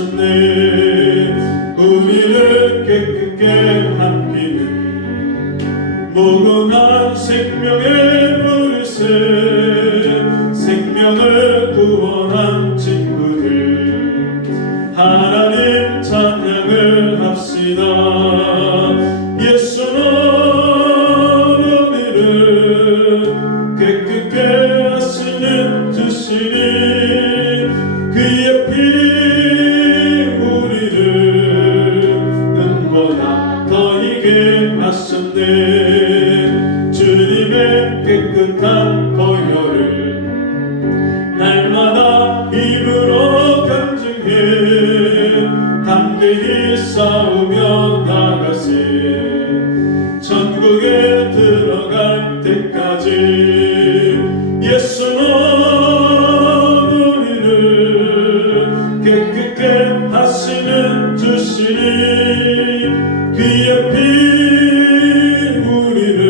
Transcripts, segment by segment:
하셨네. 우리를 깨끗게 한 피는 무궁한 생명의 물새, 생명을 구원한 친구들 하나님 찬양을 합시다. 예수는 우리를 깨끗게 하시는 주시니 그의 피 우리를 눈보다 더 희게 하셨네. 주님의 깨끗한 보혈을 날마다 입으로 간증해 담대히 싸우며 나가세. 천국에 들어갈 때까지 예수는 우리를 깨끗게 하시는 주시니 그의 피 우리를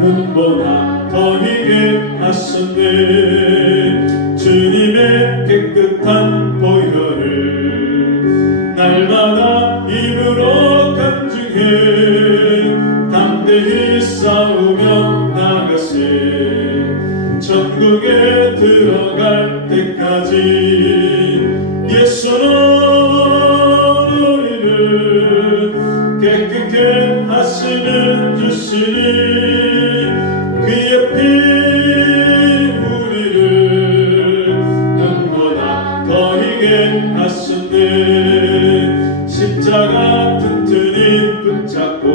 눈보다 더 희게 하셨네. 주님의 깨끗한 보혈을 날마다 입으로 간증해 담대히 싸우며 나가세. 천국에 들어갈 때까지 예수는 우리를 깨끗게 하시는 주시니 그의 피 우리를 눈보다 더 희게 하셨네. 십자가 튼튼히 붙잡고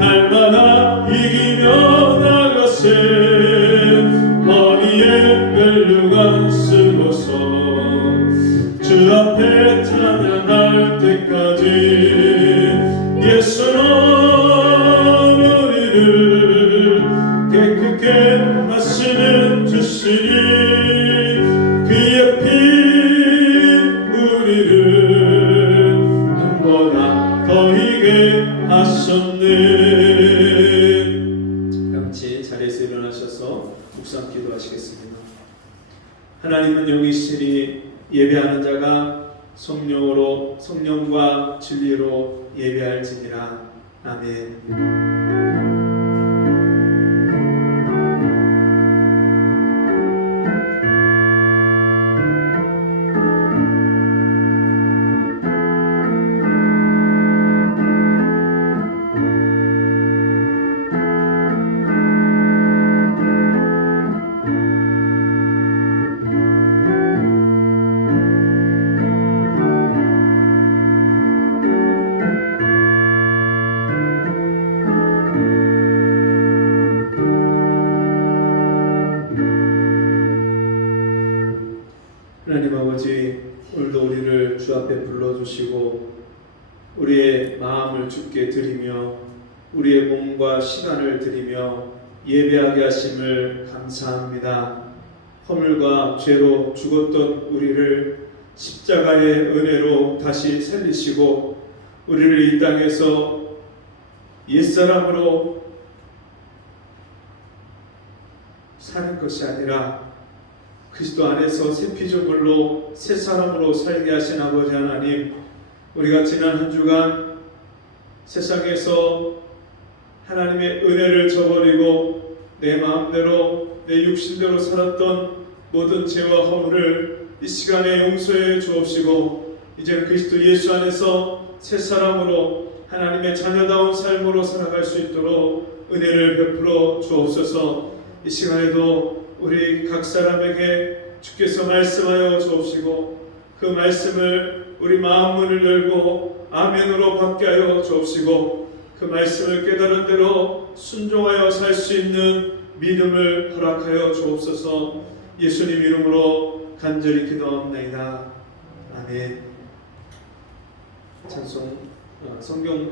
날마다 이기며 나가세. 머리에 멸류관 쓰고서 주 앞에 찬양할 때까지 예수는 우리를 깨끗게 하시는 주시니 그의 피 우리를 눈보다 더 희게 하셨네. 같이 자리에서 일어나셔서 묵상 기도하시겠습니다. 하나님은 영이시니 예배하는 자가 성령과 진리로 예배할지니라. 아멘. 하나님 아버지, 오늘도 우리를 주 앞에 불러주시고 우리의 마음을 주께 드리며 우리의 몸과 시간을 드리며 예배하게 하심을 감사합니다. 허물과 죄로 죽었던 우리를 십자가의 은혜로 다시 살리시고 우리를 이 땅에서 옛사람으로 사는 것이 아니라 그리스도 안에서 새 피조물로 새 사람으로 살게 하신 아버지 하나님, 우리가 지난 한 주간 세상에서 하나님의 은혜를 저버리고 내 마음대로 내 육신대로 살았던 모든 죄와 허물을 이 시간에 용서해 주옵시고 이제는 그리스도 예수 안에서 새 사람으로 하나님의 자녀다운 삶으로 살아갈 수 있도록 은혜를 베풀어 주옵소서. 이 시간에도 우리 각 사람에게 주께서 말씀하여 주옵시고 그 말씀을 우리 마음문을 열고 아멘으로 받게 하여 주옵시고 그 말씀을 깨달은 대로 순종하여 살 수 있는 믿음을 허락하여 주옵소서. 예수님 이름으로 간절히 기도합니다. 아멘. 찬송 성경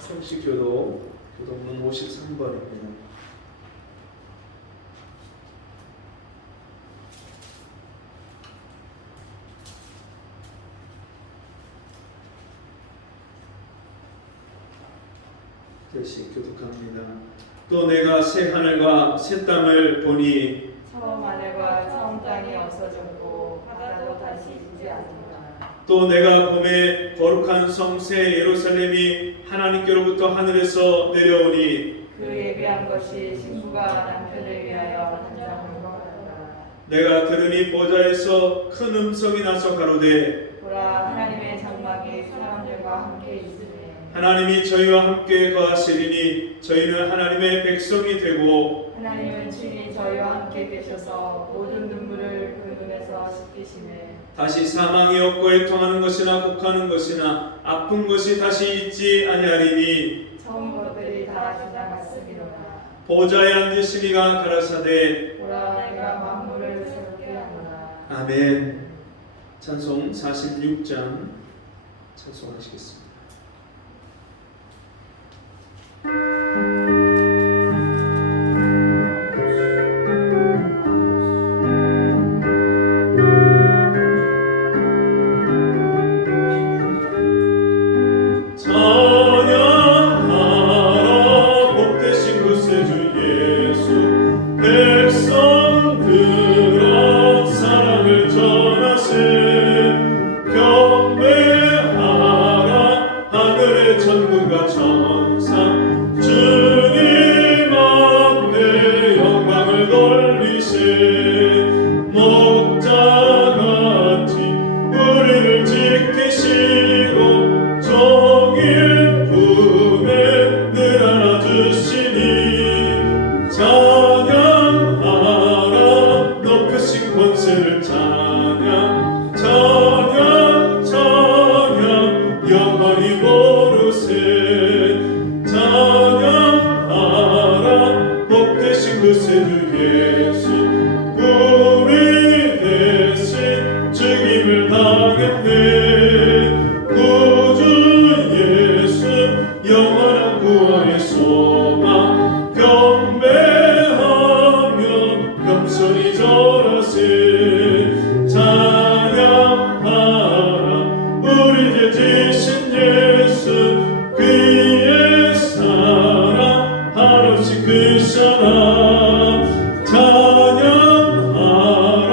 성식 교독문 53번입니다. 다시 교독합니다. 또 내가 새 하늘과 새 땅을 보니 처음 하늘과 처음 땅이 없어졌고 바다도 다시 또 내가 봄에 거룩한 성새 예루살렘이 하나님께로부터 하늘에서 내려오니 그 예비한 것이 신부가 남편을 위하여 한장으로 받았다. 내가 들으니 보좌에서 큰 음성이 나서 가로되 보라, 하나님의 장막이 사람들과 함께 있으니 하나님이 저희와 함께 거하시리니 저희는 하나님의 백성이 되고 하나님은 친히 저희와 함께 계셔서 모든 눈물을 그 눈에서 씻기시네. 다시 사망이 없고 애통하는 것이나 곡하는 것이나 아픈 것이 다시 있지 아니하리니 처음 것들이 다 지나갔으리로다. 보좌에 앉으신 이가 가라사대 보라, 내가 만물을 새롭게 하노라. 아멘. 찬송 46장 찬송하시겠습니다. 찬양하라 복되신 구세주 예수 백성들아 사랑을 전하세 경배하라 하늘의 천군과 천사 주님 앞에 영광을 돌리세 목자같이 우리를 지키시고 종일 품에 늘 안아주시니 찬양하라 높으신 권세를 찬양 찬양 찬양 영원히 모르세 찬양하라 복되신 구세주 예수 우리 대신 죽임을 당했네 구주 예수 영원한 구원의 소망 경배하며 겸손히 절하세 찬양하라 우리 죄 지신 예수 그의 사랑 한없이 크시나 찬양하라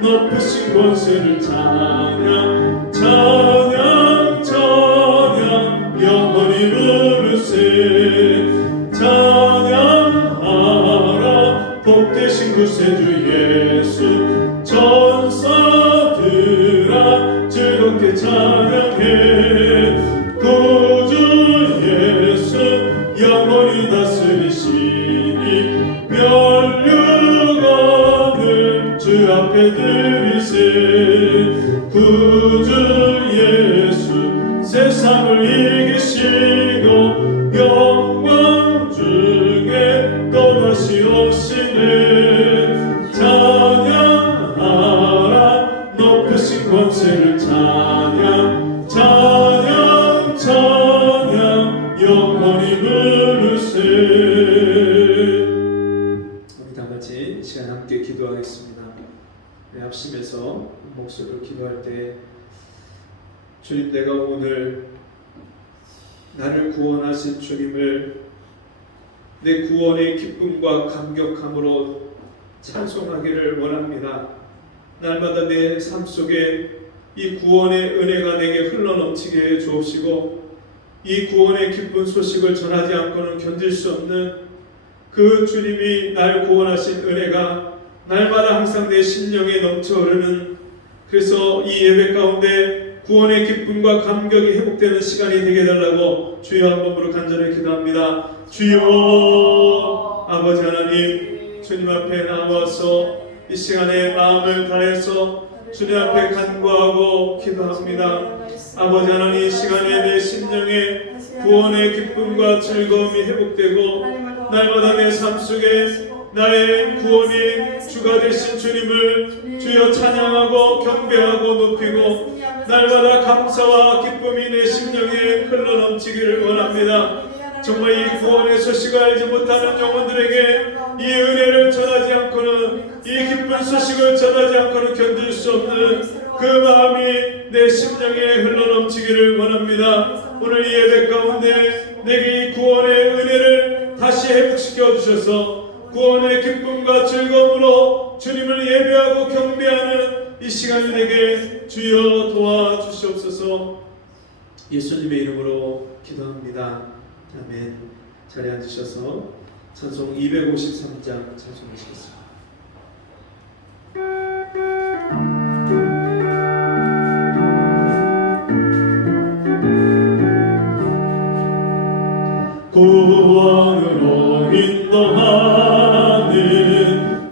높으신 권세를 찬양 찬양 찬양 영원히 부르세 찬양하라 복되신 구세주 예수 전사들아 즐겁게 찬양해 구주 예수 영원히 다스리시니 면류관을 주 앞에 드리세 구주 예수 세상을 이기시고 영광 중에 또다시 오시네 찬양하라 높으신 권세를 찬양 찬양 찬양 영원히 부르세. 우리 다 같이 이 시간 함께 기도하겠습니다. 합심해서 목소리로 기도할 때 주님 내가 오늘 나를 구원하신 주님을 내 구원의 기쁨과 감격함으로 찬송하기를 원합니다. 날마다 내 삶 속에 이 구원의 은혜가 내게 흘러넘치게 해 주옵시고 이 구원의 기쁜 소식을 전하지 않고는 견딜 수 없는 그 주님이 날 구원하신 은혜가 날마다 항상 내 심령에 넘쳐 흐르는 그래서 이 예배 가운데 구원의 기쁨과 감격이 회복되는 시간이 되게 해달라고 주여 한 번으로 간절히 기도합니다. 주여 아버지 하나님 주님 앞에 나와서 이 시간에 마음을 다해서 주님 앞에 간구하고 기도합니다. 아버지 하나님 이 시간에 내 심령에 구원의 기쁨과 즐거움이 회복되고 날마다 내 삶 속에 나의 구원이 주가 되신 주님을 주여 찬양하고 경배하고 높이고 날마다 감사와 기쁨이 내 심령에 흘러넘치기를 원합니다. 정말 이 구원의 소식을 알지 못하는 영혼들에게 이 은혜를 전하지 않고는 이 기쁜 소식을 전하지 않고는 견딜 수 없는 그 마음이 내 심령에 흘러넘치기를 원합니다. 오늘 이 예배 가운데 내게 이 구원의 은혜를 다시 회복시켜 주셔서 구원의 기쁨과 즐거움으로 주님을 예배하고 경배하는 이 시간 시간이 되게 주여 도와주시옵소서. 예수님의 이름으로 기도합니다. 아멘. 자리에 앉으셔서 찬송 253장 찬송하시겠습니다. 구원으로 인도하는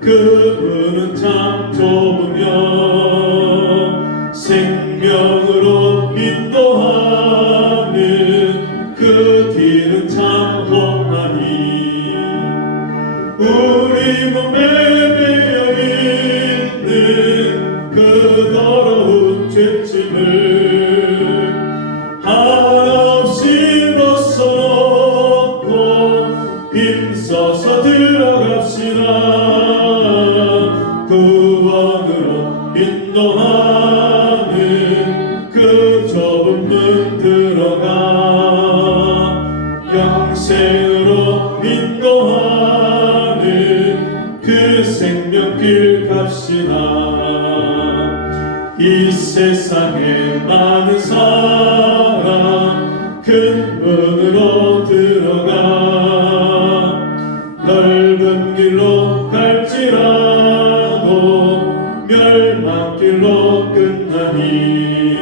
그분은 참 좁으며 생명으로 인도하는 그 길은 참 험하니 우리 몸에 매여 있는 그 더러운 죄짐을 한없이 벗어놓고 힘써서 들어갑시다. 구원으로 인도하는 그 좁은 문 들어가 영생으로 인도하는 그 생명길 갑시다. 이 세상에 많은 사람 큰 문으로 들어가 넓은 길로 갈지라도 멸망길로 끝나니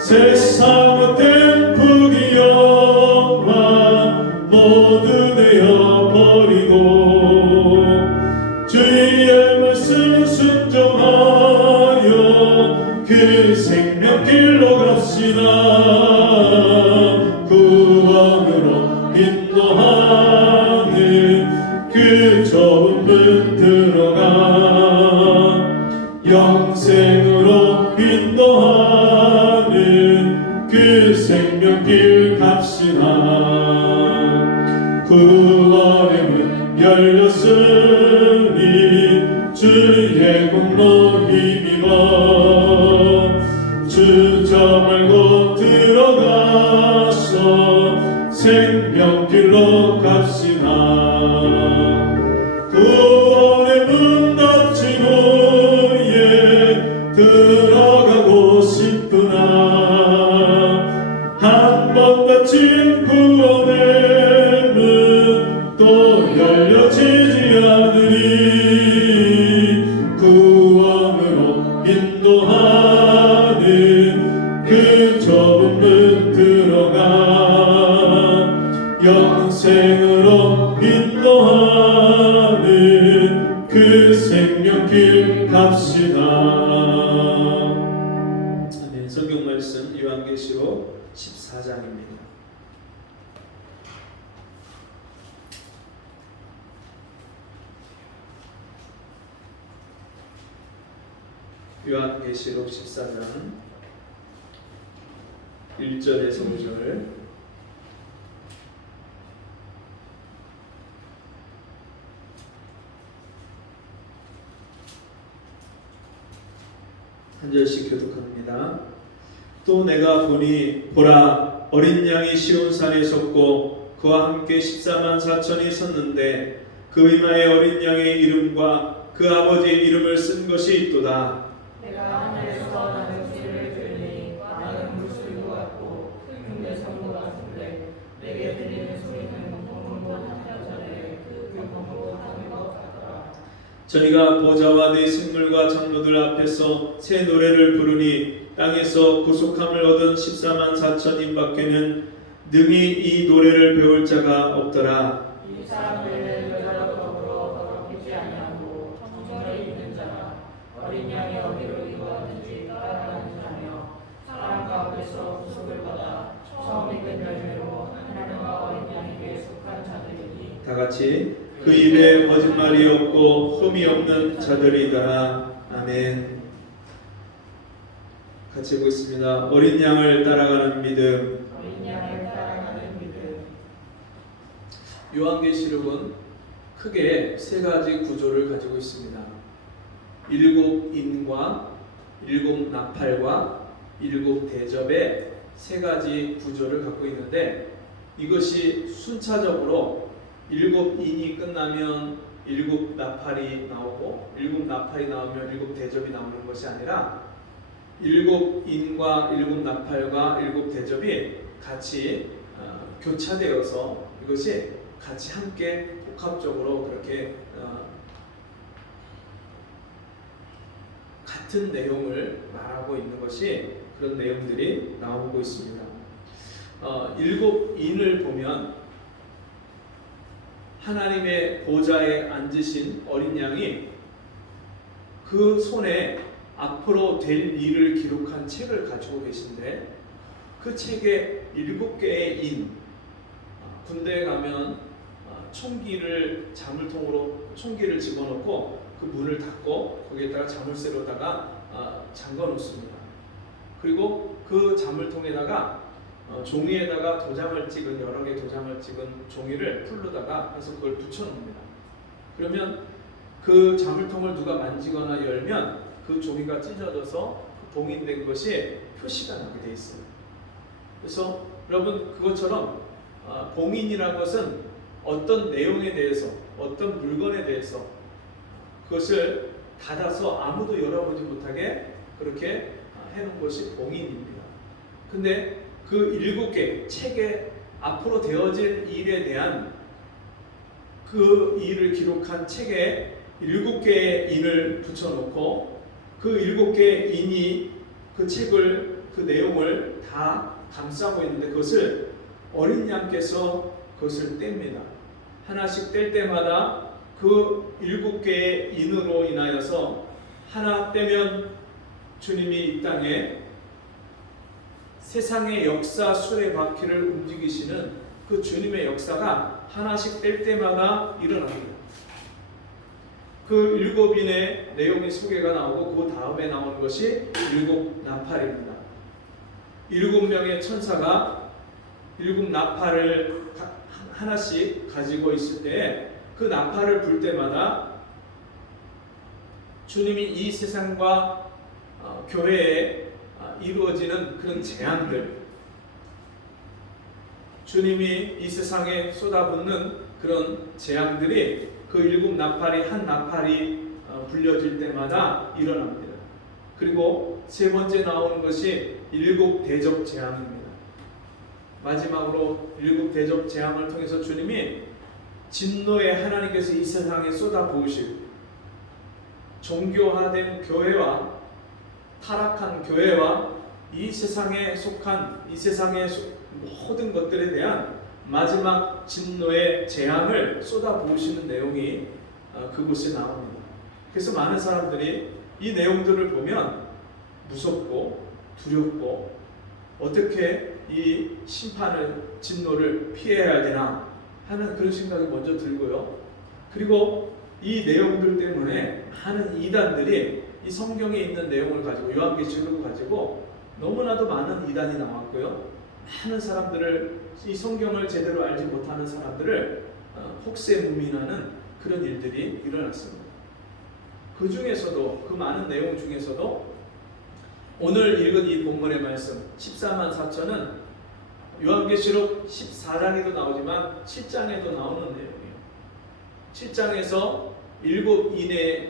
세상 헛된 부귀영화 모두 내어버리고 주의 말씀 순종하여 그 생명길로 갑시다. 구원으로 인도하는 그 좁은 문 들어가 영생으로 인도하는 그 생명길 갑시다. 구원의 문 열렸으니 주의 공로 힘입어 주저 말고 들어가서 생명길로 갑시다. 구원의 문 닫힌 후에 들어가고 싶으나 한 번 닫힌 구원의 문 또 열려지지 않으니 구원으로 인도하는 그 좁은 문 들어가 영생으로 인도하는 그 생명길 갑시다. 아멘. 성경 말씀 요한계시록 14장입니다. 요한계시록 14장 1절에서 5절. 한 절씩 교독합니다. 또 내가 보니 보라 어린 양이 시온산에 섰고 그와 함께 14만 4천이 섰는데 그 이마에 어린 양의 이름과 그 아버지의 이름을 쓴 것이 있도다. 내가 하늘에서 나는 소리를 들으니 나는 물소리도 같고 큰 대성도 같은데 내게 들리는 소리는 검은고 하늘 전에 그 검은고 하는 것 같더라. 저희가 보좌와 네 생물과 장로들 앞에서 새 노래를 부르니 땅에서 구속함을 얻은 14만 4천인 밖에는 능히 이 노래를 배울 자가 없더라. 이 사람들은 여자로 더불어 더럽히지 아니하고 정절이 있는 자라 어린 양이 어디로 이루어든지 따라가는 자며 사람 가운데서 구속을 받아 처음 익은 열매로 하나님과 어린 양에게 속한 자들이니 다 같이 그 입에 거짓말이 없고 흠이 없는 자들이더라. 아멘. 같이 보겠습니다. 어린 양을 따라가는 믿음. 어린 양을 따라가는 믿음. 요한계시록은 크게 세 가지 구조를 가지고 있습니다. 7인과 7 나팔과 7 대접의 세 가지 구조를 갖고 있는데 이것이 순차적으로 7인이 끝나면 일곱 나팔이 나오고 일곱 나팔이 나오면 일곱 대접이 나오는 것이 아니라 일곱 인과 일곱 나팔과 일곱 대접이 같이 교차되어서 이것이 같이 함께 복합적으로 그렇게 같은 내용을 말하고 있는 것이 그런 내용들이 나오고 있습니다. 일곱 인을 보면 하나님의 보좌에 앉으신 어린 양이 그 손에 앞으로 될 일을 기록한 책을 가지고 계신데 그 책에 7개의 인, 군대에 가면 총기를 자물통으로 총기를 집어넣고 그 문을 닫고 거기에다가 자물쇠로다가 잠궈 놓습니다. 그리고 그 자물통에다가 종이에다가 도장을 찍은 여러 개 도장을 찍은 종이를 풀로다가 해서 그걸 붙여 놓습니다. 그러면 그 자물통을 누가 만지거나 열면 그 종이가 찢어져서 봉인된 것이 표시가 나게 돼 있어요. 그래서 여러분 그것처럼 봉인이라는 것은 어떤 내용에 대해서 어떤 물건에 대해서 그것을 닫아서 아무도 열어보지 못하게 그렇게 해놓은 것이 봉인입니다. 근데 그 7개 책에 앞으로 되어질 일에 대한 그 일을 기록한 책에 7개의 인을 붙여놓고 그 7개의 인이 그 책을 그 내용을 다 감싸고 있는데 그것을 어린 양께서 그것을 뗍니다. 하나씩 뗄 때마다 그 7개의 인으로 인하여서 하나 떼면 주님이 이 땅에 세상의 역사 수레바퀴를 움직이시는 그 주님의 역사가 하나씩 뗄 때마다 일어납니다. 그 7인의 내용이 소개가 나오고 그 다음에 나오는 것이 7 나팔입니다. 7명의 천사가 7 나팔을 하나씩 가지고 있을 때 그 나팔을 불 때마다 주님이 이 세상과 교회에 이루어지는 그런 재앙들, 주님이 이 세상에 쏟아붓는 그런 재앙들이 그 7 나팔이 한 나팔이 불려질 때마다 일어납니다. 그리고 세 번째 나오는 것이 7 대접 재앙입니다. 마지막으로 7 대접 재앙을 통해서 주님이 진노의 하나님께서 이 세상에 쏟아부으실 종교화된 교회와 타락한 교회와 이 세상에 속한 이 세상의 모든 것들에 대한 마지막 진노의 재앙을 쏟아부으시는 내용이 그곳에 나옵니다. 그래서 많은 사람들이 이 내용들을 보면 무섭고 두렵고 어떻게 이 심판을 진노를 피해야 되나 하는 그런 생각이 먼저 들고요. 그리고 이 내용들 때문에 많은 이단들이 이 성경에 있는 내용을 가지고 요한계시록을 가지고 너무나도 많은 이단이 나왔고요. 많은 사람들을 이 성경을 제대로 알지 못하는 사람들을 혹세무민하는 그런 일들이 일어났습니다. 그 중에서도 그 많은 내용 중에서도 오늘 읽은 이 본문의 말씀 14만 4천은 요한계시록 14장에도 나오지만 7장에도 나오는 내용이에요. 7장에서 7인의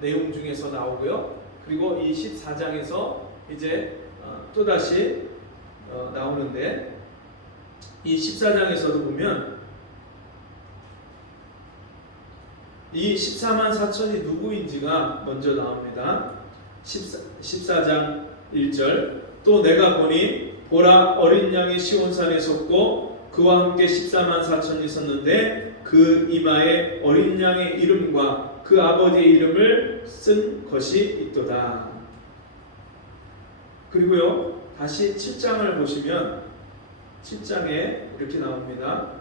내용 중에서 나오고요. 그리고 이 14장에서 이제 또다시 나오는데 이 14장에서도 보면 이 14만 4천이 누구인지가 먼저 나옵니다. 14장 1절 또 내가 보니 보라 어린 양이 시온산에 섰고 그와 함께 14만 4천이 섰는데 그 이마에 어린 양의 이름과 그 아버지의 이름을 쓴 것이 있도다. 그리고요 다시 7장을 보시면 7장에 이렇게 나옵니다.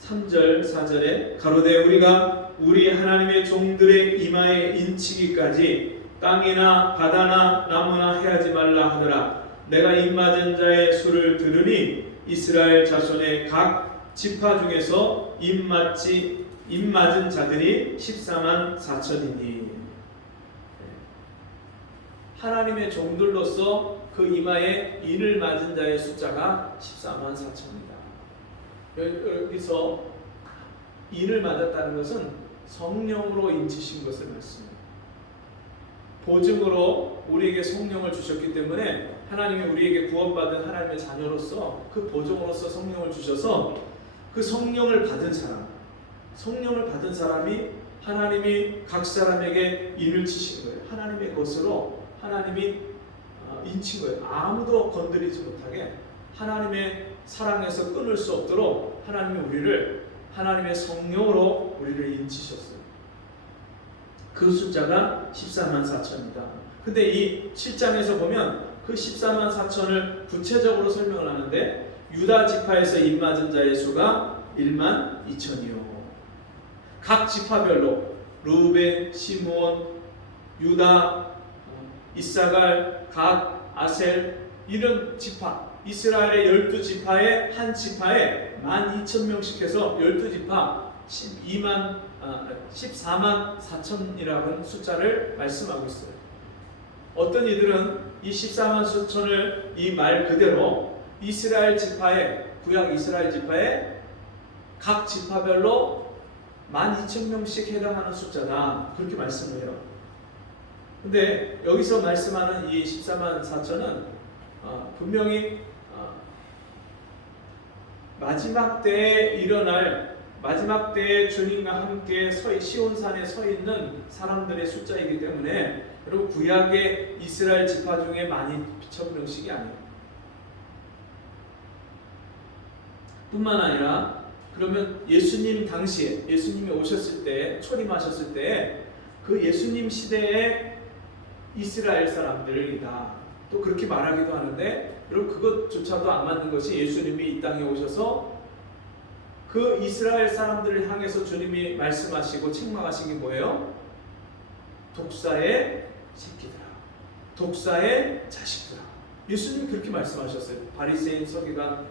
3절 4절에 가로되 우리가 우리 하나님의 종들의 이마에 인치기까지 땅이나 바다나 나무나 해하지 말라 하더라. 내가 입맞은 자의 수를 들으니 이스라엘 자손의 각 지파 중에서 입맞은 자들이 14만 4천이니 하나님의 종들로서 그 이마에 인을 맞은 자의 숫자가 14만 4천이다. 여기서 인을 맞았다는 것은 성령으로 인치신 것을 말씀해요. 보증으로 우리에게 성령을 주셨기 때문에 하나님이 우리에게 구원받은 하나님의 자녀로서 그 보증으로서 성령을 주셔서 그 성령을 받은 사람이 하나님이 각 사람에게 인을 치신 거예요. 하나님의 것으로 하나님이 인친 거예요. 아무도 건드리지 못하게 하나님의 사랑에서 끊을 수 없도록 하나님이 우리를 하나님의 성령으로 우리를 인치셨어요. 그 숫자가 14만 4천이다. 근데 이 7장에서 보면 그 14만 4천을 구체적으로 설명을 하는데 유다 지파에서 인 맞은 자의 수가 1만 2천이요. 각 지파별로 루벤, 시므온, 유다, 이사갈, 갓, 아셀 이런 지파, 이스라엘의 12지파의 한 지파에 12,000명씩 해서 12지파 14만 4천이라는 숫자를 말씀하고 있어요. 어떤 이들은 이 14만 4천을 이 말 그대로 이스라엘 지파의 구약 이스라엘 지파의 각 지파별로 12,000명씩 해당하는 숫자다 그렇게 말씀을 해요. 근데 여기서 말씀하는 이 14만 4천은 분명히 마지막 때에 일어날 마지막 때에 주님과 함께 시온산에 서 있는 사람들의 숫자이기 때문에 여러분 구약의 이스라엘 지파 중에 12,000명씩이 아니에요. 뿐만 아니라 그러면 예수님 당시에 예수님이 오셨을 때 초림하셨을 때 그 예수님 시대의 이스라엘 사람들이다. 또 그렇게 말하기도 하는데 여러분 그것조차도 안 맞는 것이 예수님이 이 땅에 오셔서 그 이스라엘 사람들을 향해서 주님이 말씀하시고 책망하신 게 뭐예요? 독사의 새끼들아, 독사의 자식들아. 예수님이 그렇게 말씀하셨어요. 바리새인, 서기관,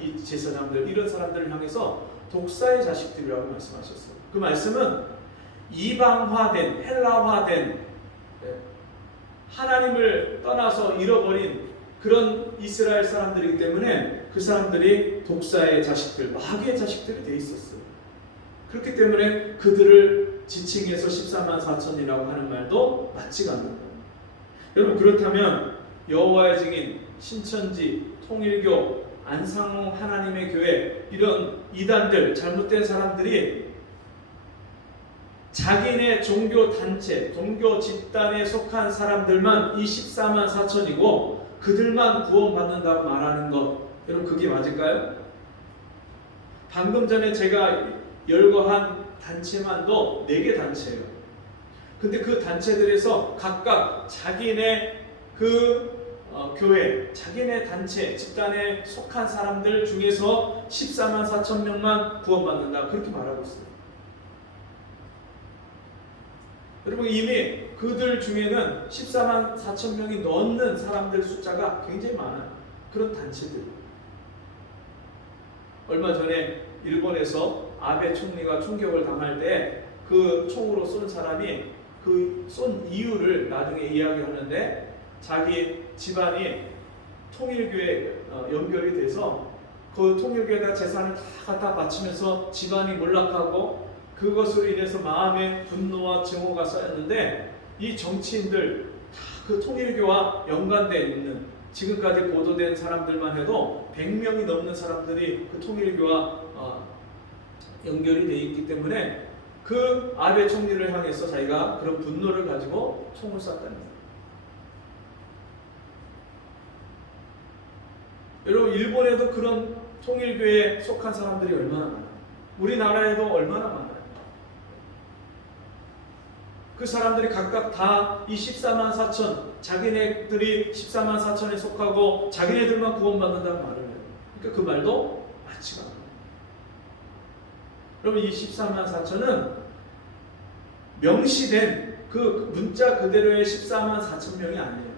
이 제사장들 이런 사람들을 향해서 독사의 자식들이라고 말씀하셨어요. 그 말씀은 이방화된 헬라화된 하나님을 떠나서 잃어버린 그런 이스라엘 사람들이기 때문에 그 사람들이 독사의 자식들, 마귀의 자식들이 돼 있었어요. 그렇기 때문에 그들을 지칭해서 14만 4천이라고 하는 말도 맞지가 않는 거예요. 여러분 그렇다면 여호와의 증인, 신천지, 통일교, 안상홍 하나님의 교회 이런 이단들, 잘못된 사람들이 자기네 종교 단체, 종교 집단에 속한 사람들만 이 14만 4천이고 그들만 구원받는다고 말하는 것, 여러분 그게 맞을까요? 방금 전에 제가 열거한 단체만도 4개 단체예요. 근데 그 단체들에서 각각 자기네 교회, 자기네 단체, 집단에 속한 사람들 중에서 14만 4천 명만 구원받는다 그렇게 말하고 있어요. 여러분 이미 그들 중에는 14만 4천 명이 넘는 사람들 숫자가 굉장히 많아요. 그런 단체들. 얼마 전에 일본에서 아베 총리가 총격을 당할 때 그 총으로 쏜 사람이 그 쏜 이유를 나중에 이야기하는데 자기 집안이 통일교에 연결이 돼서 그 통일교에다 재산을 다 갖다 바치면서 집안이 몰락하고 그것으로 인해서 마음에 분노와 증오가 쌓였는데 이 정치인들 다 그 통일교와 연관되어 있는 지금까지 보도된 사람들만 해도 100명이 넘는 사람들이 그 통일교와 연결이 되어 있기 때문에 그 아베 총리를 향해서 자기가 그런 분노를 가지고 총을 쐈다는 거예요. 여러분 일본에도 그런 통일교에 속한 사람들이 얼마나 많아요. 우리나라에도 얼마나 많아요. 그 사람들이 각각 다 이 14만 4천 자기네들이 14만 4천에 속하고 자기네들만 구원받는다고 말을 해요. 그러니까 그 말도 맞지가 않아요. 여러분 이 14만 4천은 명시된 그 문자 그대로의 14만 4천 명이 아니에요.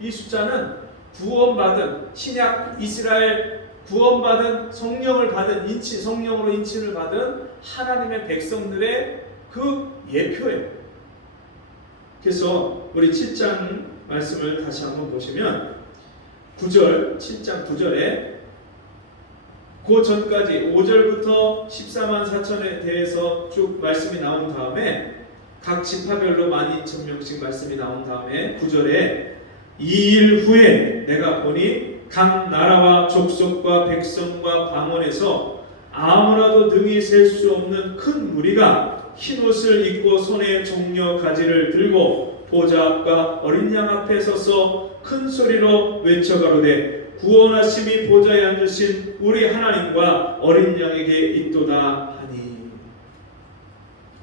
이 숫자는 구원받은 신약 이스라엘 구원받은 성령을 받은 성령으로 인치를 받은 하나님의 백성들의 그 예표예요. 그래서 우리 7장 말씀을 다시 한번 보시면 7장 9절에 그 전까지 5절부터 14만 4천에 대해서 쭉 말씀이 나온 다음에 각 지파별로 12,000명씩 말씀이 나온 다음에 9절에 2일 후에 내가 보니 각 나라와 족속과 백성과 방언에서 아무라도 등이 셀 수 없는 큰 무리가 흰 옷을 입고 손에 종려 가지를 들고 보좌 앞과 어린 양 앞에 서서 큰 소리로 외쳐가로되 구원하심이 보좌에 앉으신 우리 하나님과 어린 양에게 있도다 하니.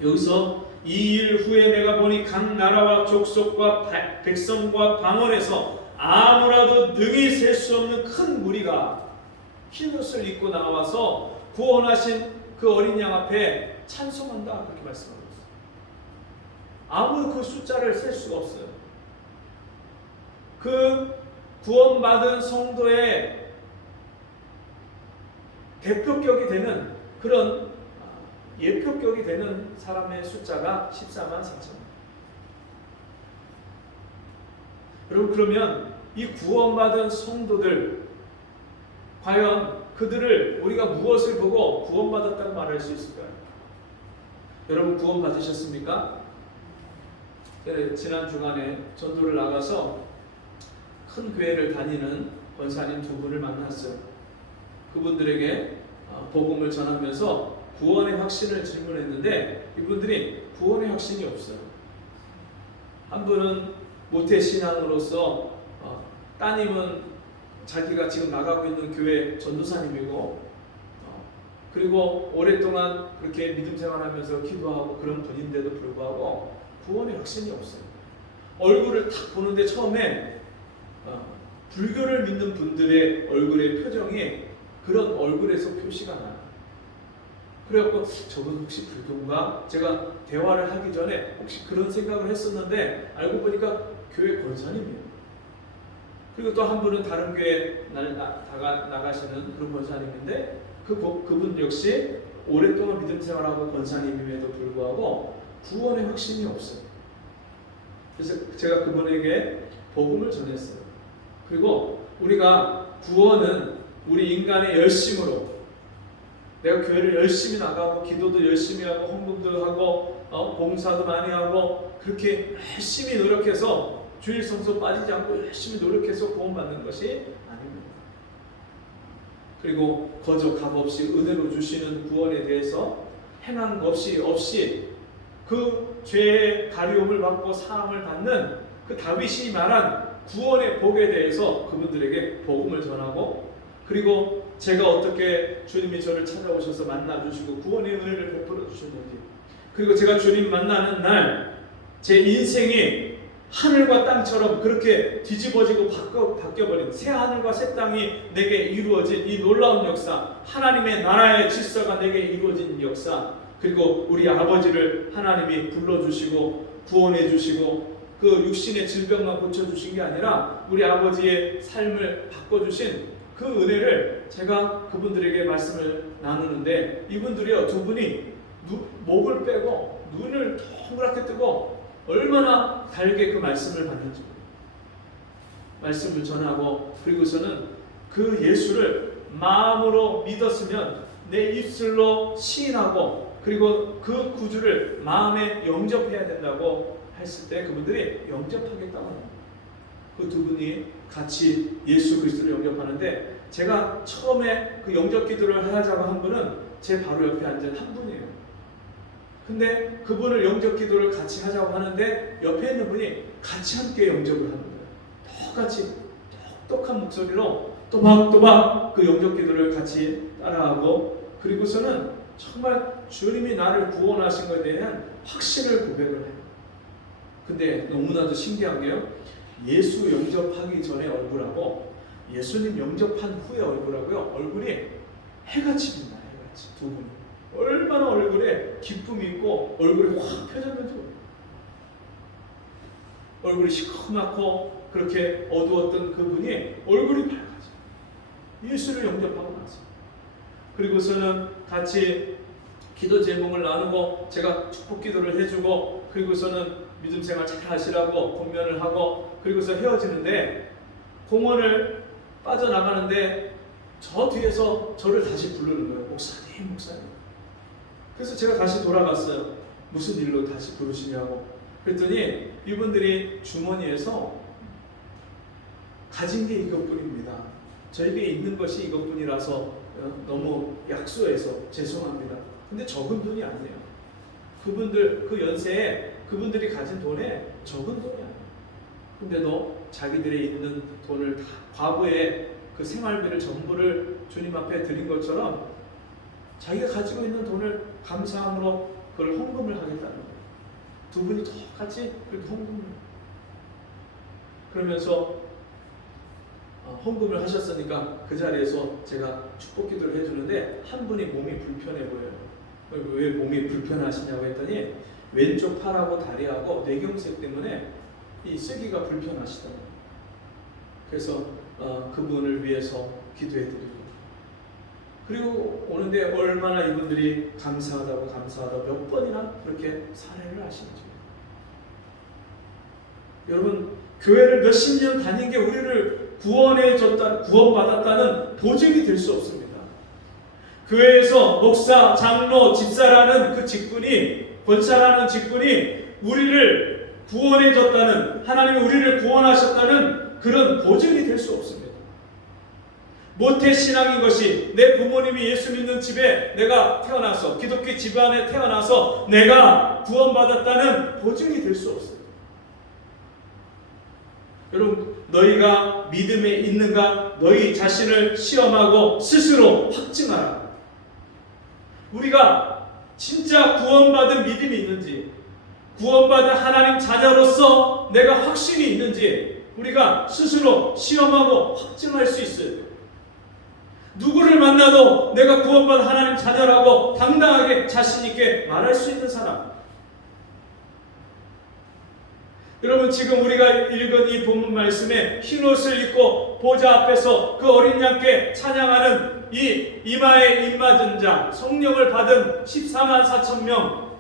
여기서 2일 후에 내가 보니 각 나라와 족속과 백성과 방언에서 아무라도 능히 셀 수 없는 큰 무리가 흰 옷을 입고 나와서 구원하신 그 어린 양 앞에 찬송한다, 그렇게 말씀하고 있어요. 아무도 그 숫자를 셀 수가 없어요. 그 구원받은 성도의 대표격이 되는 그런 예표격이 되는 사람의 숫자가 14만 4천. 여러분, 그러면 이 구원받은 성도들, 과연 그들을 우리가 무엇을 보고 구원받았다고 말할 수 있을까요? 여러분, 구원 받으셨습니까? 지난 주간에 전도를 나가서 큰 교회를 다니는 권사님 두 분을 만났어요. 그분들에게 복음을 전하면서 구원의 확신을 질문했는데 이분들이 구원의 확신이 없어요. 한 분은 모태신앙으로서 따님은 자기가 지금 나가고 있는 교회 전도사님이고 그리고 오랫동안 그렇게 믿음 생활하면서 기도하고 그런 분인데도 불구하고 구원의 확신이 없어요. 얼굴을 딱 보는데 처음에 불교를 믿는 분들의 얼굴의 표정이 그런 얼굴에서 표시가 나요. 그래갖고 저분 혹시 불교인가? 제가 대화를 하기 전에 혹시 그런 생각을 했었는데 알고 보니까 교회 권사님이에요. 그리고 또 한 분은 다른 교회 나가시는 그런 권사님인데 그분 역시 오랫동안 믿음 생활하고 권사님임에도 불구하고 구원의 확신이 없어요. 그래서 제가 그분에게 복음을 전했어요. 그리고 우리가 구원은 우리 인간의 열심으로, 내가 교회를 열심히 나가고 기도도 열심히 하고 헌금도 하고 봉사도 많이 하고 그렇게 열심히 노력해서 주일 성수 빠지지 않고 열심히 노력해서 구원받는 것이 아닙니다. 그리고 거저 값없이 은혜로 주시는 구원에 대해서 행한 것이 없이 그 죄의 가리움을 받고 사함을 받는 그 다윗이 말한 구원의 복에 대해서 그분들에게 복음을 전하고, 그리고 제가 어떻게 주님이 저를 찾아오셔서 만나주시고 구원의 은혜를 베풀어 주셨는지, 그리고 제가 주님 만나는 날 제 인생이 하늘과 땅처럼 그렇게 뒤집어지고 바뀌어버린 새 하늘과 새 땅이 내게 이루어진 이 놀라운 역사, 하나님의 나라의 질서가 내게 이루어진 역사, 그리고 우리 아버지를 하나님이 불러주시고 구원해주시고 그 육신의 질병만 고쳐주신 게 아니라 우리 아버지의 삶을 바꿔주신 그 은혜를 제가 그분들에게 말씀을 나누는데, 이분들이요, 두 분이 목을 빼고 눈을 동그랗게 뜨고 얼마나 달게 그 말씀을 받는지, 말씀을 전하고, 그리고서는 그 예수를 마음으로 믿었으면 내 입술로 시인하고 그리고 그 구주를 마음에 영접해야 된다고 했을 때 그분들이 영접하겠다고 합니다. 그 두 분이 같이 예수 그리스도를 영접하는데, 제가 처음에 그 영접 기도를 하자고 한 분은 제 바로 옆에 앉은 한 분이에요. 근데 그분을 영접 기도를 같이 하자고 하는데 옆에 있는 분이 같이 함께 영접을 하는 거예요. 똑같이 똑똑한 목소리로 또박또박 그 영접 기도를 같이 따라하고, 그리고서는 정말 주님이 나를 구원하신 것에 대한 확신을 고백을 해요. 근데 너무나도 신기한 게요, 예수 영접하기 전에 얼굴하고 예수님 영접한 후의 얼굴하고요, 얼굴이 해같이 빛나요. 해같이. 두 분이 얼마나 얼굴에 기쁨이 있고 얼굴이 확 펴졌는지 모르겠어요. 얼굴이 시커멓고 그렇게 어두웠던 그분이 얼굴이 밝아져. 예수를 영접하고 나서. 그리고서는 같이 기도 제목을 나누고 제가 축복 기도를 해주고, 그리고서는 믿음 생활 잘 하시라고 권면을 하고, 그리고서 헤어지는데 공원을 빠져나가는데 저 뒤에서 저를 다시 부르는 거예요. 목사님, 목사님. 그래서 제가 다시 돌아갔어요. 무슨 일로 다시 부르시냐고. 그랬더니 이분들이 주머니에서 가진 게 이것뿐입니다. 저에게 있는 것이 이것뿐이라서 너무 약소해서 죄송합니다. 근데 적은 돈이 아니에요. 그분들 그 연세에 그분들이 가진 돈에 적은 돈이 아니에요. 근데도 자기들이 있는 돈을 다 과거에 그 생활비를 전부를 주님 앞에 드린 것처럼 자기가 가지고 있는 돈을 감사함으로 그걸 헌금을 하겠다는 거예요. 두 분이 똑같이 그렇게 헌금을 그러면서 헌금을 하셨으니까 그 자리에서 제가 축복 기도를 해주는데 한 분이 몸이 불편해 보여요. 왜 몸이 불편하시냐고 했더니 왼쪽 팔하고 다리하고 뇌경색 때문에 이 쓰기가 불편하시더라고요. 그래서 그분을 위해서 기도해드리고 그리고 오는데 얼마나 이분들이 감사하다고 몇 번이나 그렇게 사례를 하시는지. 여러분, 교회를 몇십 년 다닌 게 우리를 구원받았다는 보증이 될 수 없습니다. 교회에서 목사, 장로, 집사라는 그 직분이, 권사라는 직분이 우리를 구원해줬다는, 하나님이 우리를 구원하셨다는 그런 보증이 될 수 없습니다. 모태신앙인 것이 내 부모님이 예수 믿는 집에 내가 태어나서 기독교 집안에 태어나서 내가 구원받았다는 보증이 될 수 없어요. 여러분, 너희가 믿음에 있는가 너희 자신을 시험하고 스스로 확증하라. 우리가 진짜 구원받은 믿음이 있는지, 구원받은 하나님 자녀로서 내가 확신이 있는지 우리가 스스로 시험하고 확증할 수 있어요. 누구를 만나도 내가 구원받은 하나님 자녀라고 당당하게 자신있게 말할 수 있는 사람. 여러분, 지금 우리가 읽은 이 본문 말씀에 흰옷을 입고 보좌 앞에서 그 어린 양께 찬양하는 이 이마에 입맞은 자, 성령을 받은 14만 4천 명,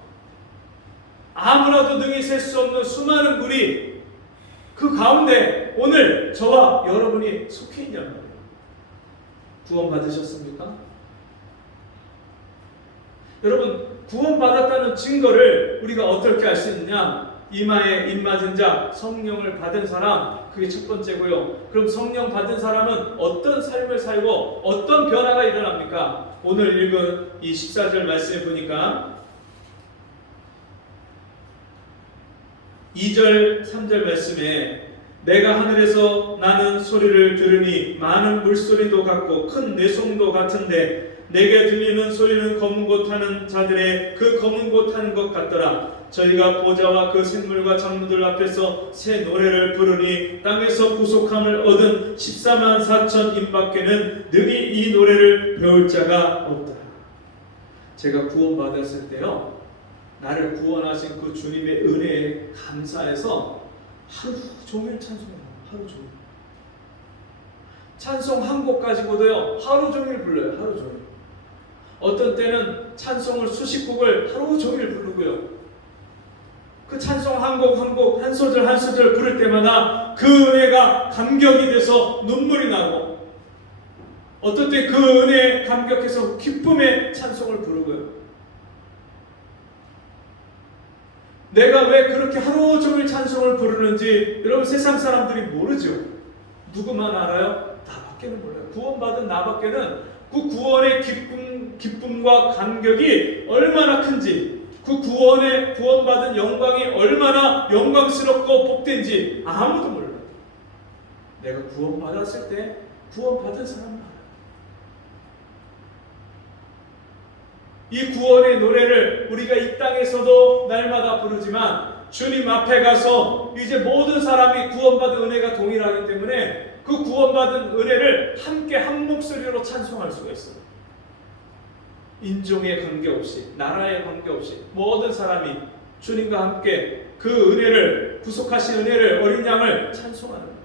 아무나도 능히 셀 수 없는 수많은 무리, 그 가운데 오늘 저와 여러분이 속해 있냔 말이에요. 구원받으셨습니까? 여러분, 구원받았다는 증거를 우리가 어떻게 알 수 있느냐? 이마에 입맞은 자, 성령을 받은 사람, 그게 첫 번째고요. 그럼 성령 받은 사람은 어떤 삶을 살고 어떤 변화가 일어납니까? 오늘 읽은 이 14절 말씀에 보니까 2절, 3절 말씀에 내가 하늘에서 나는 소리를 들으니 많은 물소리도 같고 큰 뇌송도 같은데 내게 들리는 소리는 검은 곳 타는 자들의 그 검은 곳 타는 것 같더라. 저희가 보좌와 그 생물과 장로들 앞에서 새 노래를 부르니 땅에서 구속함을 얻은 14만 4천 인밖에는 능히 이 노래를 배울 자가 없다. 제가 구원받았을 때요, 나를 구원하신 그 주님의 은혜에 감사해서 하루 종일 찬송해요. 하루 종일. 찬송 한 곡 가지고도요 하루 종일 불러요. 하루 종일. 어떤 때는 찬송을 수십 곡을 하루 종일 부르고요. 그 찬송 한 곡 한 곡, 한 소절 한 소절 부를 때마다 그 은혜가 감격이 돼서 눈물이 나고, 어떤 때 그 은혜에 감격해서 기쁨의 찬송을 부르고요. 내가 왜 그렇게 하루 종일 찬송을 부르는지 여러분, 세상 사람들이 모르죠. 누구만 알아요? 나밖에는 몰라요. 구원받은 나밖에는 그 구원의 기쁨과 감격이 얼마나 큰지, 그 구원받은 영광이 얼마나 영광스럽고 복된지 아무도 몰라요. 내가 구원받았을 때 구원받은 사람은 알아요. 이 구원의 노래를 우리가 이 땅에서도 날마다 부르지만 주님 앞에 가서 이제 모든 사람이 구원받은 은혜가 동일하기 때문에 그 구원받은 은혜를 함께 한 목소리로 찬송할 수가 있어요. 인종에 관계없이, 나라에 관계없이 모든 사람이 주님과 함께 그 은혜를, 구속하신 은혜를, 어린 양을 찬송하는 거예요.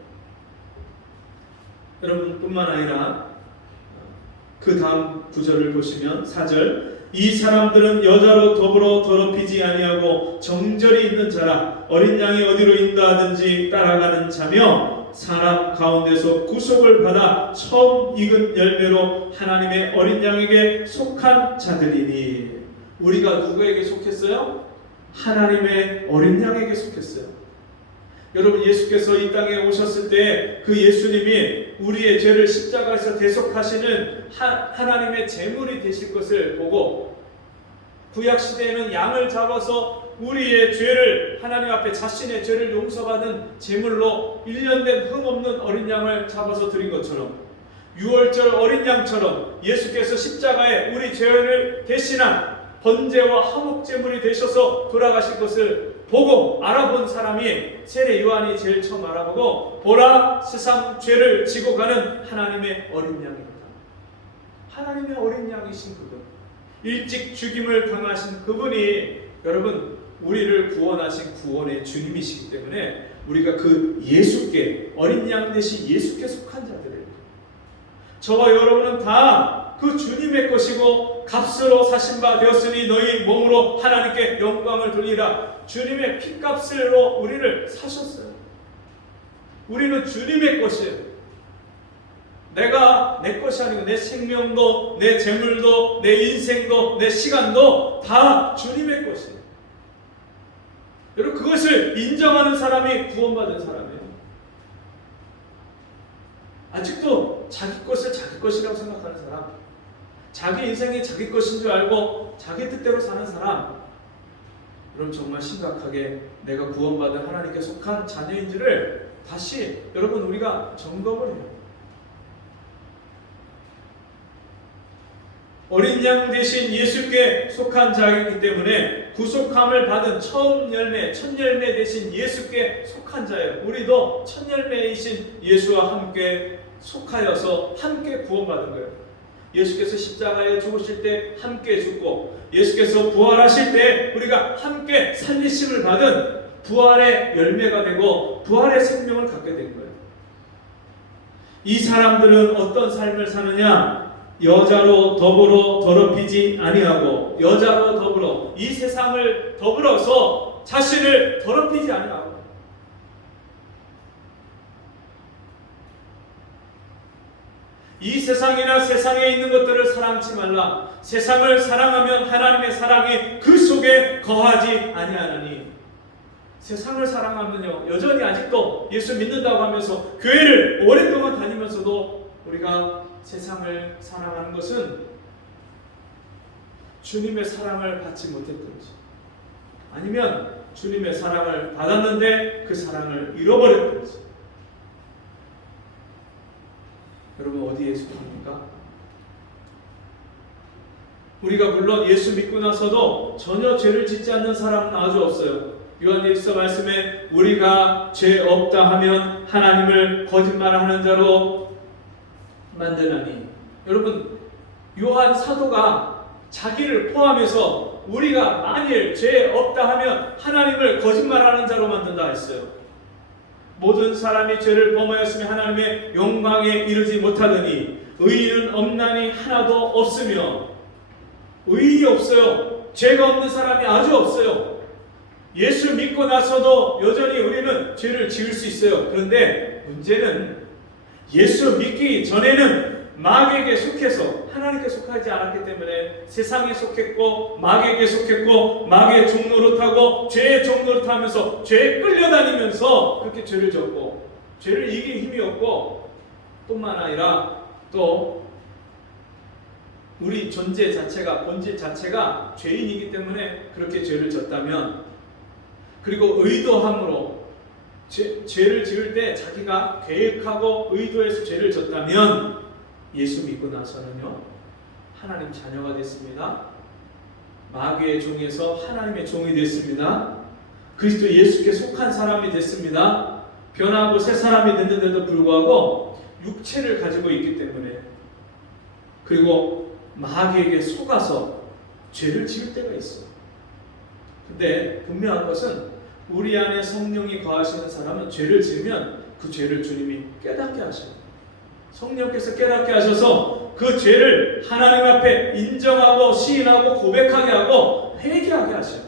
여러분, 뿐만 아니라 그 다음 구절을 보시면 4절, 이 사람들은 여자로 더불어 더럽히지 아니하고 정절이 있는 자라, 어린 양이 어디로 인도하든지 따라가는 자며 사람 가운데서 구속을 받아 처음 익은 열매로 하나님의 어린 양에게 속한 자들이니. 우리가 누구에게 속했어요? 하나님의 어린 양에게 속했어요. 여러분, 예수께서 이 땅에 오셨을 때 그 예수님이 우리의 죄를 십자가에서 대속하시는 하나님의 제물이 되실 것을 보고, 구약 시대에는 양을 잡아서 우리의 죄를 하나님 앞에 자신의 죄를 용서받은 제물로 1년 된 흠없는 어린 양을 잡아서 드린 것처럼, 유월절 어린 양처럼 예수께서 십자가에 우리 죄를 대신한 번제와 화목 제물이 되셔서 돌아가신 것을 보고 알아본 사람이 세례 요한이 제일 처음 알아보고, 보라, 세상 죄를 지고 가는 하나님의 어린 양입니다. 하나님의 어린 양이신 그분, 일찍 죽임을 당하신 그분이 여러분 우리를 구원하신 구원의 주님이시기 때문에 우리가 그 예수께, 어린 양 대신 예수께 속한 자들이에요. 저와 여러분은 다 그 주님의 것이고 값으로 사신 바 되었으니 너희 몸으로 하나님께 영광을 돌리라. 주님의 피값으로 우리를 사셨어요. 우리는 주님의 것이에요. 내가 내 것이 아니고 내 생명도, 내 재물도, 내 인생도, 내 시간도 다 주님의 것이에요. 여러분, 그것을 인정하는 사람이 구원받은 사람이에요. 아직도 자기 것을 자기 것이라고 생각하는 사람, 자기 인생이 자기 것인 줄 알고 자기 뜻대로 사는 사람, 그럼 정말 심각하게 내가 구원받은 하나님께 속한 자녀인지를 다시 여러분 우리가 점검을 해요. 어린 양 대신 예수께 속한 자이기 때문에 구속함을 받은 처음 열매, 첫 열매 대신 예수께 속한 자예요. 우리도 첫 열매이신 예수와 함께 속하여서 함께 구원받은 거예요. 예수께서 십자가에 죽으실 때 함께 죽고, 예수께서 부활하실 때 우리가 함께 살리심을 받은 부활의 열매가 되고 부활의 생명을 갖게 된 거예요. 이 사람들은 어떤 삶을 사느냐? 여자로 더불어 더럽히지 아니하고, 여자로 더불어 이 세상을 더불어서 자신을 더럽히지 아니하고, 이 세상이나 세상에 있는 것들을 사랑치 말라. 세상을 사랑하면 하나님의 사랑이 그 속에 거하지 아니하느니. 세상을 사랑하면요, 여전히 아직도 예수 믿는다고 하면서 교회를 오랫동안 다니면서도 우리가 세상을 사랑하는 것은 주님의 사랑을 받지 못했던지, 아니면 주님의 사랑을 받았는데 그 사랑을 잃어버렸던지. 여러분, 어디에 속합니까? 우리가 물론 예수 믿고 나서도 전혀 죄를 짓지 않는 사람은 아주 없어요. 요한일서 말씀에 우리가 죄 없다 하면 하나님을 거짓말하는 자로 만드나니. 여러분, 요한 사도가 자기를 포함해서 우리가 만일 죄 없다 하면 하나님을 거짓말하는 자로 만든다 했어요. 모든 사람이 죄를 범하였으며 하나님의 영광에 이르지 못하더니 의인은 없나니 하나도 없으며. 의인이 없어요. 죄가 없는 사람이 아주 없어요. 예수 믿고 나서도 여전히 우리는 죄를 지을 수 있어요. 그런데 문제는 예수 믿기 전에는 마귀에게 속해서 하나님께 속하지 않았기 때문에 세상에 속했고 마귀에게 속했고 마귀의 종노릇하고 죄의 종노릇하면서 죄에 끌려다니면서 그렇게 죄를 졌고, 죄를 이길 힘이 없고, 뿐만 아니라 또 우리 존재 자체가, 본질 자체가 죄인이기 때문에 그렇게 죄를 졌다면, 그리고 의도함으로 죄를 지을 때 자기가 계획하고 의도해서 죄를 졌다면 예수 믿고 나서는요, 하나님 자녀가 됐습니다. 마귀의 종에서 하나님의 종이 됐습니다. 그리스도 예수께 속한 사람이 됐습니다. 변하고 새 사람이 됐는데도 불구하고 육체를 가지고 있기 때문에, 그리고 마귀에게 속아서 죄를 지을 때가 있어요. 근데 분명한 것은 우리 안에 성령이 거하시는 사람은 죄를 지으면 그 죄를 주님이 깨닫게 하셔요. 성령께서 깨닫게 하셔서 그 죄를 하나님 앞에 인정하고 시인하고 고백하게 하고 회개하게 하셔요.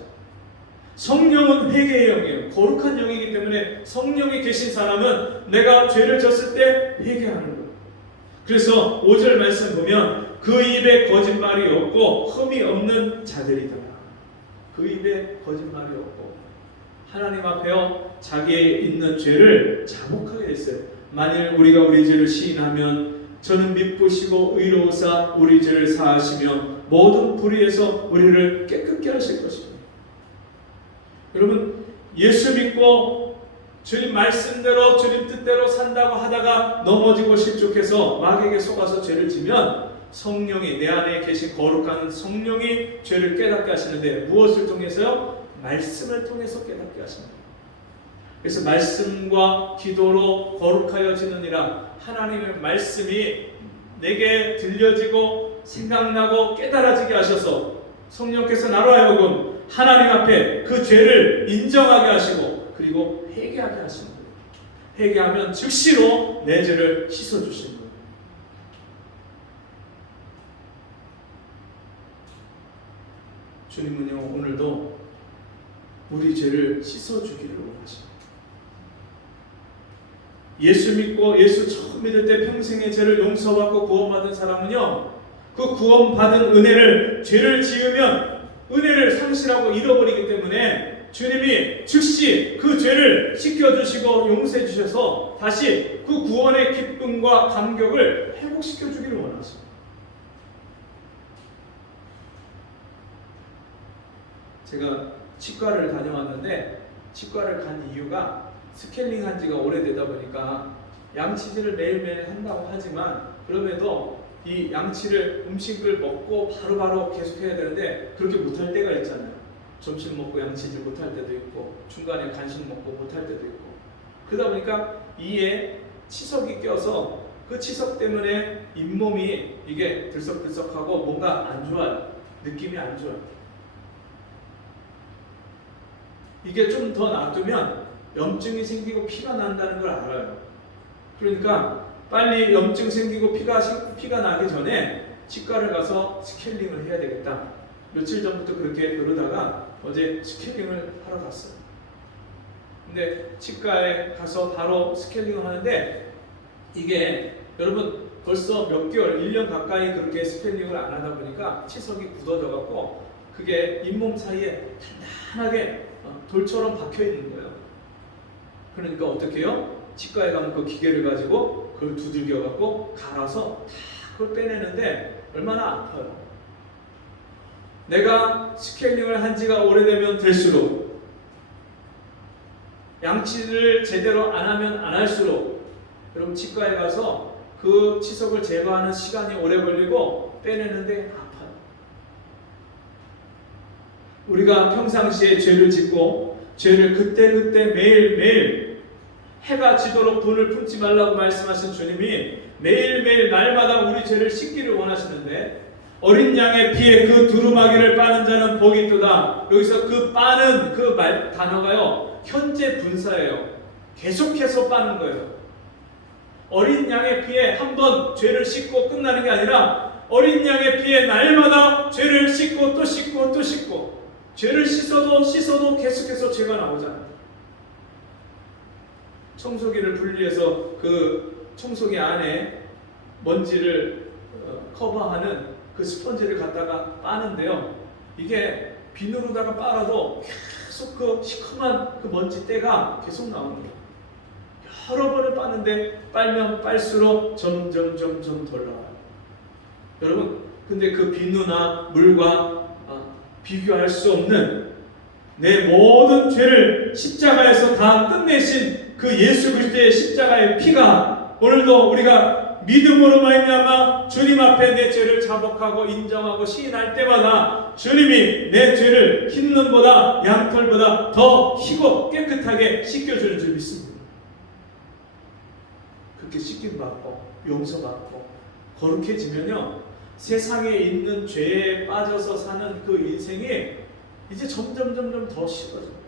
성령은 회개의 영이에요. 거룩한 영이기 때문에 성령이 계신 사람은 내가 죄를 졌을 때 회개하는 거예요. 그래서 5절 말씀 보면 그 입에 거짓말이 없고 흠이 없는 자들이다. 그 입에 거짓말이 없고 하나님 앞에요 자기의 있는 죄를 자복하게 했어요. 만일 우리가 우리 죄를 시인하면 저는 미쁘시고 의로우사 우리 죄를 사하시며 모든 불의에서 우리를 깨끗게 하실 것입니다. 여러분 예수 믿고 주님 말씀대로 주님 뜻대로 산다고 하다가 넘어지고 실족해서 마귀에게 속아서 죄를 지면 성령이 내 안에 계신 거룩한 성령이 죄를 깨닫게 하시는데 무엇을 통해서요? 말씀을 통해서 깨닫게 하십니다. 그래서 말씀과 기도로 거룩하여지느니라 하나님의 말씀이 내게 들려지고 생각나고 깨달아지게 하셔서 성령께서 나로 하여금 하나님 앞에 그 죄를 인정하게 하시고 그리고 회개하게 하시는 거예요. 회개하면 즉시로 내 죄를 씻어주시는 거예요. 주님은요 오늘도 우리 죄를 씻어주기를 원하십니다. 예수 믿고 예수 처음 믿을 때 평생의 죄를 용서받고 구원받은 사람은요 그 구원받은 은혜를 죄를 지으면 은혜를 상실하고 잃어버리기 때문에 주님이 즉시 그 죄를 씻겨주시고 용서해 주셔서 다시 그 구원의 기쁨과 감격을 회복시켜 주기를 원하십니다. 제가 치과를 다녀왔는데 치과를 간 이유가 스케일링 한 지가 오래되다 보니까 양치질을 매일매일 한다고 하지만 그럼에도 이 양치를 음식을 먹고 바로바로 계속해야 되는데 그렇게 못할 때가 있잖아요. 점심 먹고 양치질 못할 때도 있고 중간에 간식 먹고 못할 때도 있고 그러다 보니까 이에 치석이 껴서 그 치석 때문에 잇몸이 이게 들썩들썩하고 뭔가 안 좋아요. 느낌이 안 좋아요. 이게 좀 더 놔두면 염증이 생기고 피가 난다는 걸 알아요. 그러니까 빨리 염증 생기고 피가 나기 전에 치과를 가서 스케일링을 해야 되겠다. 며칠 전부터 그렇게 그러다가 어제 스케일링을 하러 갔어요. 근데 치과에 가서 바로 스케일링을 하는데 이게 여러분 벌써 몇 개월, 1년 가까이 그렇게 스케일링을 안 하다 보니까 치석이 굳어져 갖고 그게 잇몸 사이에 단단하게 돌처럼 박혀 있는 거예요. 그러니까 어떻게 해요? 치과에 가면 그 기계를 가지고 그걸 두들겨 갖고 갈아서 다 그걸 빼내는데 얼마나 아파요. 내가 스케일링을 한 지가 오래되면 될수록 양치를 제대로 안 하면 안 할수록 여러분 치과에 가서 그 치석을 제거하는 시간이 오래 걸리고 빼내는데 아파요. 우리가 평상시에 죄를 짓고 죄를 그때그때 매일매일 해가 지도록 돈을 품지 말라고 말씀하신 주님이 매일매일 날마다 우리 죄를 씻기를 원하시는데 어린 양의 피에 그 두루마기를 빠는 자는 복이 있도다. 여기서 그 빠는 그 단어가요 현재 분사예요. 계속해서 빠는 거예요. 어린 양의 피에 한 번 죄를 씻고 끝나는 게 아니라 어린 양의 피에 날마다 죄를 씻고 또 씻고 또 씻고 죄를 씻어도 계속해서 죄가 나오잖아요. 청소기를 분리해서 그 청소기 안에 먼지를 커버하는 그 스펀지를 갖다가 빠는데요. 이게 비누로다가 빨아도 계속 그 시커먼 그 먼지 때가 계속 나오는 거예요. 여러 번을 빠는데 빨면 빨수록 점점 덜 나와요. 여러분, 근데 그 비누나 물과 비교할 수 없는 내 모든 죄를 십자가에서 다 끝내신 그 예수 그리스도의 십자가의 피가 오늘도 우리가 믿음으로 말미암아 주님 앞에 내 죄를 자복하고 인정하고 시인할 때마다 주님이 내 죄를 흰 눈보다 양털보다 더 희고 깨끗하게 씻겨주는 줄 믿습니다. 그렇게 씻김받고 용서받고 거룩해지면요 세상에 있는 죄에 빠져서 사는 그 인생이 이제 점점 더 쉬워져요.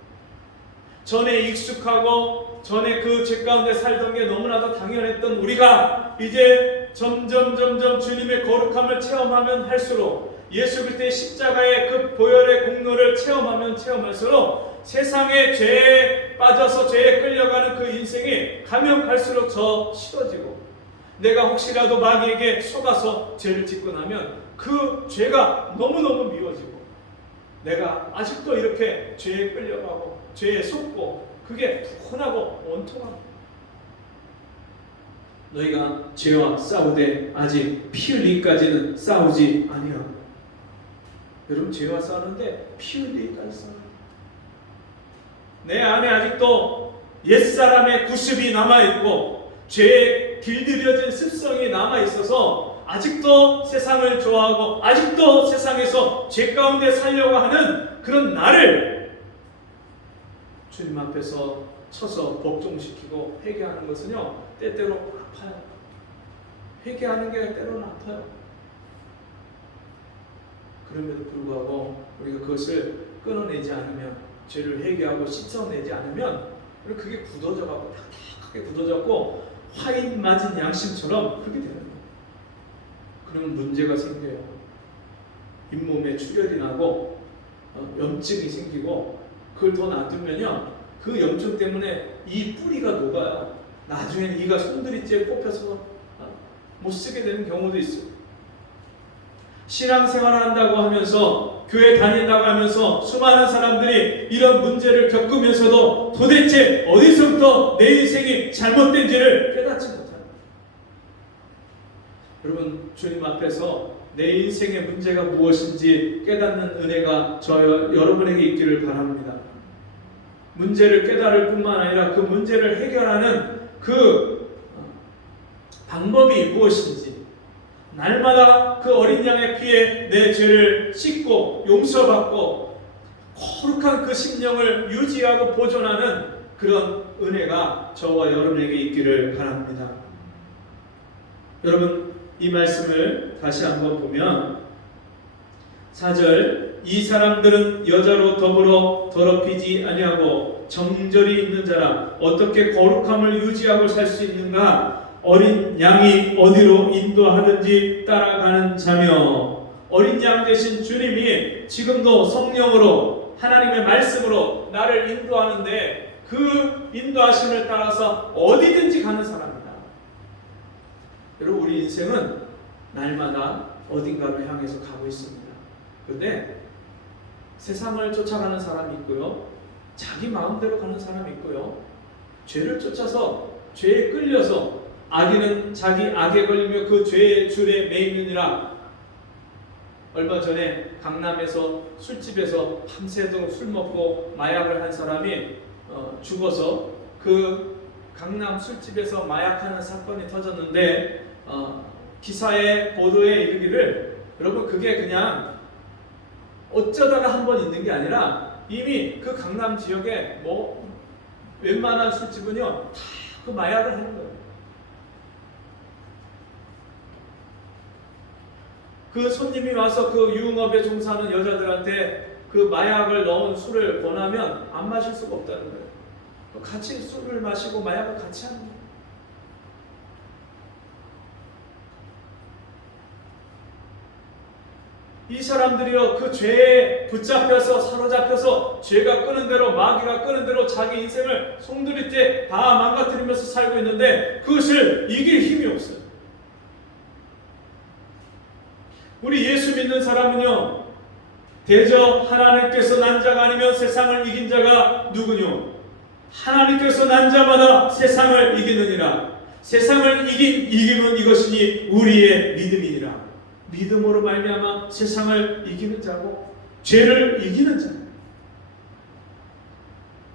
전에 익숙하고 전에 그 죄 가운데 살던 게 너무나도 당연했던 우리가 이제 점점 주님의 거룩함을 체험하면 할수록 예수 그리스도의 십자가의 그 보혈의 공로를 체험하면 체험할수록 세상의 죄에 빠져서 죄에 끌려가는 그 인생이 가면 갈수록 더 싫어지고, 내가 혹시라도 마귀에게 속아서 죄를 짓고 나면 그 죄가 너무너무 미워지고, 내가 아직도 이렇게 죄에 끌려가고 죄에 속고, 그게 분하고 원통합니다. 너희가 죄와 싸우되 아직 피 흘리기까지는 싸우지 아니하고. 여러분, 죄와 싸우는데 피 흘리기까지 싸워요. 내 안에 아직도 옛사람의 구습이 남아있고 죄에 길들여진 습성이 남아있어서 아직도 세상을 좋아하고 아직도 세상에서 죄 가운데 살려고 하는 그런 나를 주님 앞에서 쳐서 복종시키고 회개하는 것은요, 때때로 아파요. 회개하는 게 때로는 아파요. 그럼에도 불구하고 우리가 그것을 끊어내지 않으면, 죄를 회개하고 씻어내지 않으면 그게 굳어져가고 딱딱하게 굳어졌고 화인 맞은 양심처럼 그렇게 되는 거예요. 그러면 문제가 생겨요. 잇몸에 출혈이 나고 염증이 생기고, 그걸 더 놔두면요, 그 염증 때문에 이 뿌리가 녹아요. 나중에는 이가 송두리째 뽑혀서 못 쓰게 되는 경우도 있어요. 신앙생활을 한다고 하면서, 교회 다닌다고 하면서 수많은 사람들이 이런 문제를 겪으면서도 도대체 어디서부터 내 인생이 잘못된지를 깨닫지 못합니다. 여러분, 주님 앞에서 내 인생의 문제가 무엇인지 깨닫는 은혜가 여러분에게 있기를 바랍니다. 문제를 깨달을 뿐만 아니라 그 문제를 해결하는 그 방법이 무엇인지, 날마다 그 어린 양의 피에 내 죄를 씻고 용서받고 거룩한 그 심령을 유지하고 보존하는 그런 은혜가 저와 여러분에게 있기를 바랍니다. 여러분, 이 말씀을 다시 한번 보면 4절, 이 사람들은 여자로 더불어 더럽히지 아니하고 정절이 있는 자라 어떻게 거룩함을 유지하고 살 수 있는가? 어린 양이 어디로 인도하든지 따라가는 자며. 어린 양 되신 주님이 지금도 성령으로, 하나님의 말씀으로 나를 인도하는데, 그 인도하심을 따라서 어디든지 가는 사람이다. 여러분, 우리 인생은 날마다 어딘가를 향해서 가고 있습니다. 그런데 세상을 쫓아가는 사람이 있고요, 자기 마음대로 가는 사람이 있고요, 죄를 쫓아서 죄에 끌려서 악인은 자기 악에 걸리며 그 죄의 줄에 매이느니라. 얼마 전에 강남에서 술집에서 밤새도록 술 먹고 마약을 한 사람이 죽어서, 그 강남 술집에서 마약하는 사건이 터졌는데, 기사의 보도에 이르기를, 여러분, 그게 그냥 어쩌다가 한번 있는 게 아니라 이미 그 강남 지역에 웬만한 술집은요 다 그 마약을 하는 거예요. 그 손님이 와서 그 유흥업에 종사하는 여자들한테 그 마약을 넣은 술을 권하면 안 마실 수가 없다는 거예요. 같이 술을 마시고 마약을 같이 하는 거예요. 이 사람들이요, 그 죄에 붙잡혀서 사로잡혀서 죄가 끄는 대로, 마귀가 끄는 대로 자기 인생을 송두리째 다 망가뜨리면서 살고 있는데 그것을 이길 힘이 없어요. 우리 예수 믿는 사람은요, 대저 하나님께서 난 자가 아니면 세상을 이긴 자가 누구뇨? 하나님께서 난 자마다 세상을 이기느니라. 세상을 이기면 이것이니 우리의 믿음이니라. 믿음으로 말미암아 세상을 이기는 자고 죄를 이기는 자.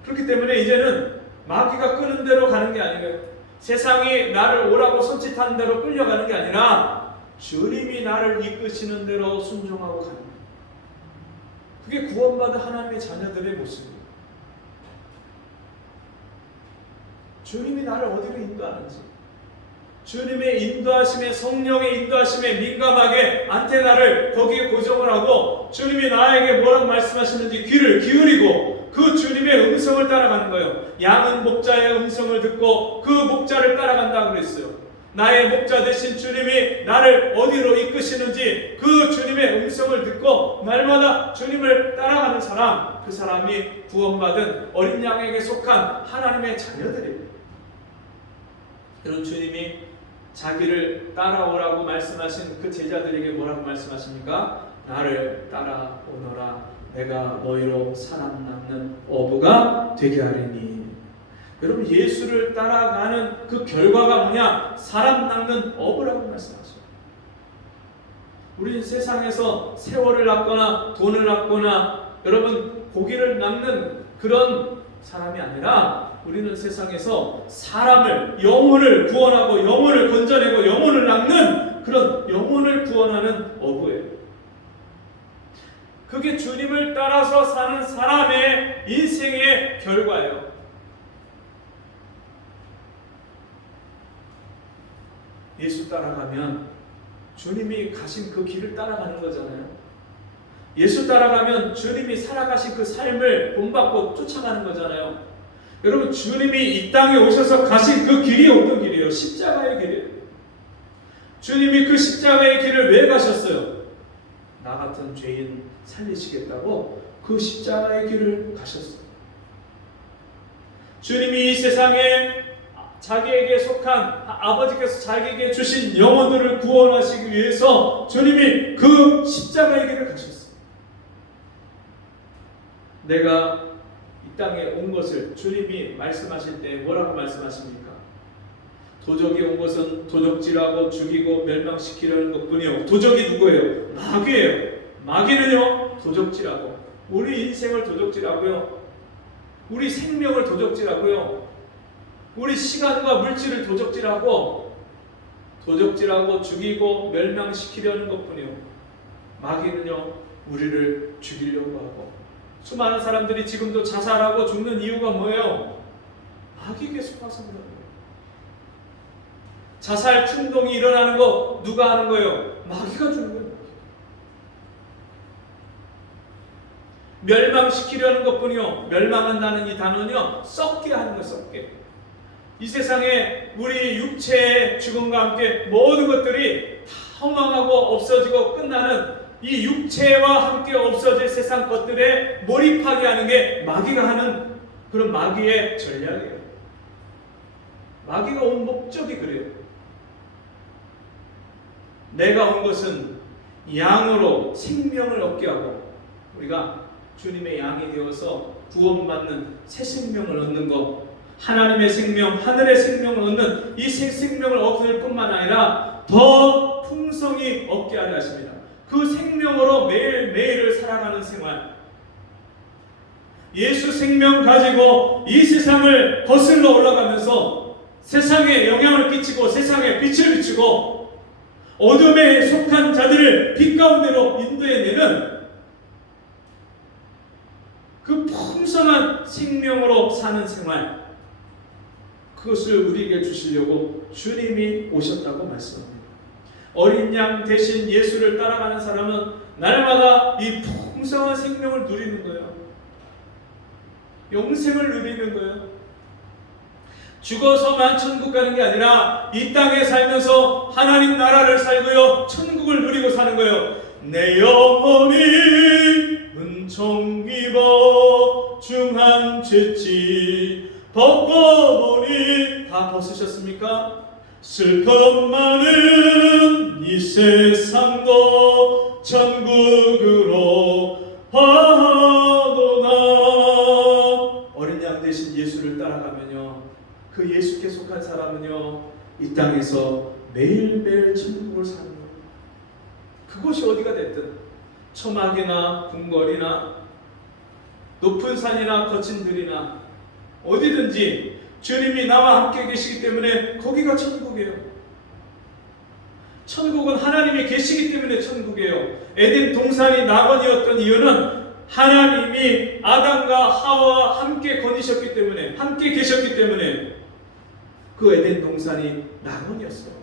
그렇기 때문에 이제는 마귀가 끄는 대로 가는 게 아니에요. 세상이 나를 오라고 손짓하는 대로 끌려가는 게 아니라 주님이 나를 이끄시는 대로 순종하고 가는 거예요. 그게 구원받은 하나님의 자녀들의 모습이에요. 주님이 나를 어디로 인도하는지, 주님의 인도하심에, 성령의 인도하심에 민감하게 안테나를 거기에 고정을 하고 주님이 나에게 뭐라고 말씀하시는지 귀를 기울이고 그 주님의 음성을 따라가는 거예요. 양은 목자의 음성을 듣고 그 목자를 따라간다고 그랬어요. 나의 목자 되신 주님이 나를 어디로 이끄시는지 그 주님의 음성을 듣고 날마다 주님을 따라가는 사람, 그 사람이 구원받은 어린 양에게 속한 하나님의 자녀들입니다. 그런 주님이 자기를 따라오라고 말씀하신 그 제자들에게 뭐라고 말씀하십니까? 나를 따라오너라. 내가 너희로 살아남는 어부가 되게 하리니. 여러분, 예수를 따라가는 그 결과가 뭐냐? 사람 낚는 어부라고 말씀하셔요. 우리는 세상에서 세월을 낚거나 돈을 낚거나 여러분 고기를 낚는 그런 사람이 아니라 우리는 세상에서 사람을, 영혼을 구원하고 영혼을 건져내고 영혼을 낚는 그런 영혼을 구원하는 어부예요. 그게 주님을 따라서 사는 사람의 인생의 결과예요. 예수 따라가면 주님이 가신 그 길을 따라가는 거잖아요. 예수 따라가면 주님이 살아가신 그 삶을 본받고 쫓아가는 거잖아요. 여러분, 주님이 이 땅에 오셔서 가신 그 길이 어떤 길이에요? 십자가의 길이에요. 주님이 그 십자가의 길을 왜 가셨어요? 나 같은 죄인 살리시겠다고 그 십자가의 길을 가셨어요. 주님이 이 세상에 자기에게 속한 아버지께서 자기에게 주신 영혼들을 구원하시기 위해서 주님이 그 십자가의 길을 가셨어요. 내가 이 땅에 온 것을 주님이 말씀하실 때 뭐라고 말씀하십니까? 도적이 온 것은 도적질하고 죽이고 멸망시키려는 것뿐이요. 도적이 누구예요? 마귀예요. 마귀는요, 도적질하고 우리 인생을 도적질하고요, 우리 생명을 도적질하고요, 우리 시간과 물질을 도적질하고 죽이고 멸망시키려는 것뿐이요. 마귀는요, 우리를 죽이려고 하고. 수많은 사람들이 지금도 자살하고 죽는 이유가 뭐예요? 마귀에게 속아서 그런 거예요. 자살 충동이 일어나는 거 누가 하는 거예요? 마귀가 주는 거예요. 멸망시키려는 것뿐이요. 멸망한다는 이 단어는요, 썩게 하는 거예요. 썩게. 이 세상에 우리 육체의 죽음과 함께 모든 것들이 다 허망하고 없어지고 끝나는 이 육체와 함께 없어질 세상 것들에 몰입하게 하는 게 마귀가 하는 그런 마귀의 전략이에요. 마귀가 온 목적이 그래요. 내가 온 것은 양으로 생명을 얻게 하고, 우리가 주님의 양이 되어서 구원받는 새 생명을 얻는 것, 하나님의 생명, 하늘의 생명을 얻는 이 새 생명을 얻을 뿐만 아니라 더 풍성히 얻게 하려 하십니다. 그 생명으로 매일매일을 살아가는 생활, 예수 생명 가지고 이 세상을 거슬러 올라가면서 세상에 영향을 끼치고 세상에 빛을 비추고 어둠에 속한 자들을 빛 가운데로 인도해내는 그 풍성한 생명으로 사는 생활, 그것을 우리에게 주시려고 주님이 오셨다고 말씀합니다. 어린 양 대신 예수를 따라가는 사람은 날마다 이 풍성한 생명을 누리는 거예요. 영생을 누리는 거예요. 죽어서만 천국 가는 게 아니라 이 땅에 살면서 하나님 나라를 살고요, 천국을 누리고 사는 거예요. 내 영혼이 은총 입어 중한 죄지 벗고보니, 다 벗으셨습니까? 슬픔 많은 이 세상도 천국으로 하도나. 어린 양 대신 예수를 따라가면요, 그 예수께 속한 사람은요, 이 땅에서 매일매일 천국을 사는 거예요. 그곳이 어디가 됐든, 처막이나 궁궐이나 높은 산이나 거친 들이나 어디든지 주님이 나와 함께 계시기 때문에 거기가 천국이에요. 천국은 하나님이 계시기 때문에 천국이에요. 에덴 동산이 낙원이었던 이유는 하나님이 아담과 하와와 함께 거니셨기 때문에, 함께 계셨기 때문에 그 에덴 동산이 낙원이었어요.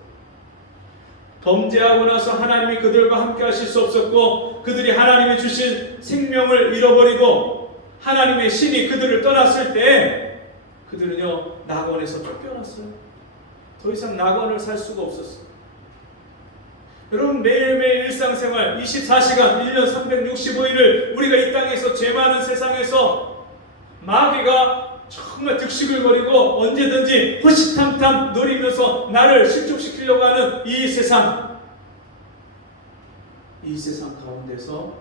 범죄하고 나서 하나님이 그들과 함께 하실 수 없었고, 그들이 하나님이 주신 생명을 잃어버리고 하나님의 신이 그들을 떠났을 때 그들은요, 낙원에서 쫓겨났어요. 더 이상 낙원을 살 수가 없었어요. 여러분, 매일매일 일상생활 24시간 1년 365일을 우리가 이 땅에서 죄 많은 세상에서 마귀가 정말 득식을 거리고 언제든지 호시탐탐 노리면서 나를 실족시키려고 하는 이 세상 가운데서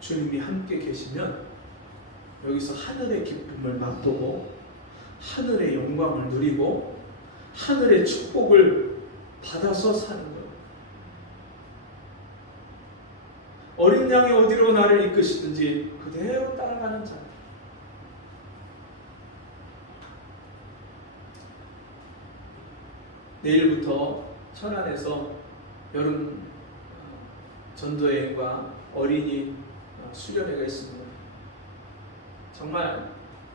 주님이 함께 계시면 여기서 하늘의 기쁨을 맛보고 하늘의 영광을 누리고 하늘의 축복을 받아서 사는 거예요. 어린 양이 어디로 나를 이끄시든지 그대로 따라가는 자. 내일부터 천안에서 여름 전도여행과 어린이 수련회가 있습니다. 정말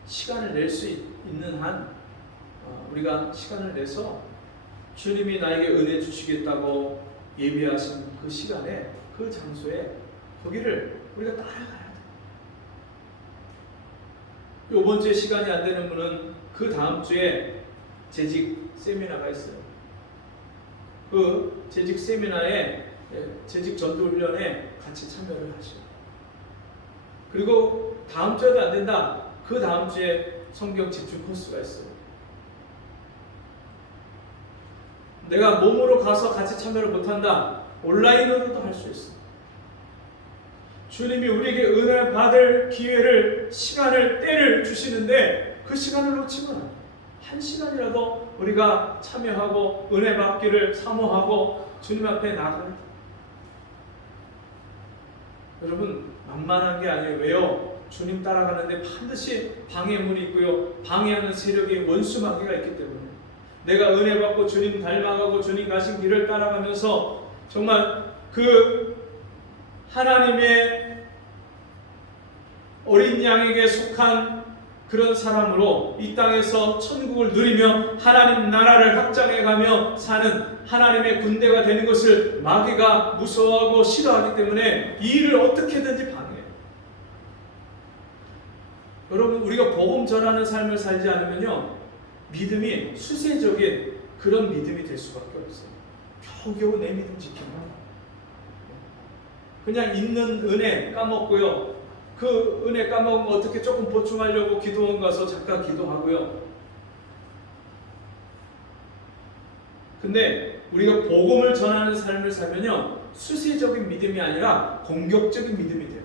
시간을 낼 수 있는 한 우리가 시간을 내서 주님이 나에게 은혜 주시겠다고 예비하신 그 시간에 그 장소에 거기를 우리가 따라가야 돼. 이번 주에 시간이 안 되는 분은 그 다음 주에 재직 세미나가 있어요. 그 재직 세미나에 재직 전도 훈련에 같이 참여를 하시고, 그리고 다음 주에도 안 된다. 그 다음 주에 성경 집중 코스가 있어요. 내가 몸으로 가서 같이 참여를 못한다. 온라인으로도 할 수 있어. 주님이 우리에게 은혜를 받을 기회를, 시간을, 때를 주시는데 그 시간을 놓치면 안 돼. 한 시간이라도 우리가 참여하고 은혜 받기를 사모하고 주님 앞에 나가야 돼. 여러분, 만만한 게 아니에요. 왜요? 주님 따라가는데 반드시 방해문이 있고요. 방해하는 세력이 원수 마귀가 있기 때문에 내가 은혜 받고 주님 닮아가고 주님 가신 길을 따라가면서 정말 그 하나님의 어린 양에게 속한 그런 사람으로 이 땅에서 천국을 누리며 하나님 나라를 확장해가며 사는 하나님의 군대가 되는 것을 마귀가 무서워하고 싫어하기 때문에 이 일을 어떻게든지 방해해요. 여러분, 우리가 복음 전하는 삶을 살지 않으면요, 믿음이 수세적인 그런 믿음이 될 수밖에 없어요. 겨우겨우 내 믿음 지키는 그냥 있는 은혜 까먹고요. 그 은혜 까먹으면 어떻게 조금 보충하려고 기도원 가서 잠깐 기도하고요. 근데 우리가 복음을 전하는 삶을 살면요, 수세적인 믿음이 아니라 공격적인 믿음이 돼요.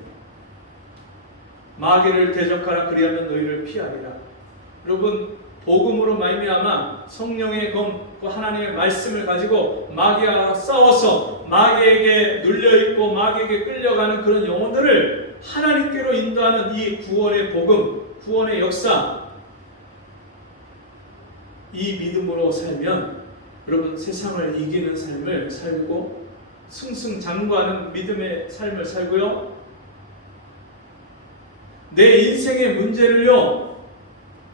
마귀를 대적하라, 그리하면 너희를 피하리라. 여러분, 복음으로 말미암아 성령의 검, 그 하나님의 말씀을 가지고 마귀와 싸워서 마귀에게 눌려있고 마귀에게 끌려가는 그런 영혼들을 하나님께로 인도하는 이 구원의 복음, 구원의 역사, 이 믿음으로 살면 여러분, 세상을 이기는 삶을 살고 승승장구하는 믿음의 삶을 살고요, 내 인생의 문제를요,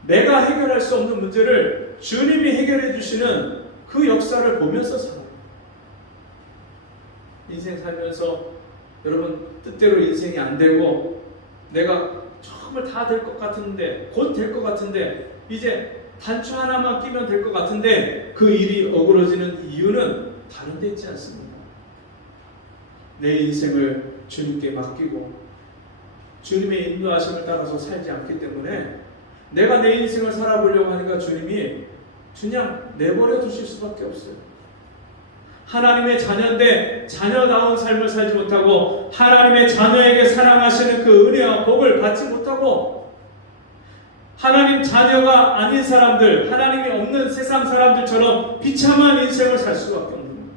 내가 해결할 수 없는 문제를 주님이 해결해 주시는 그 역사를 보면서 살아요. 인생 살면서 여러분, 뜻대로 인생이 안 되고 내가 정말 다 될 것 같은데, 곧 될 것 같은데, 이제 단추 하나만 끼면 될 것 같은데 그 일이 어그러지는 이유는 다른 데 있지 않습니다. 내 인생을 주님께 맡기고 주님의 인도하심을 따라서 살지 않기 때문에 내가 내 인생을 살아보려고 하니까 주님이 그냥 내버려 두실 수밖에 없어요. 하나님의 자녀인데 자녀다운 삶을 살지 못하고 하나님의 자녀에게 사랑하시는 그 은혜와 복을 받지 못하고 하나님 자녀가 아닌 사람들, 하나님이 없는 세상 사람들처럼 비참한 인생을 살 수밖에 없는 거예요.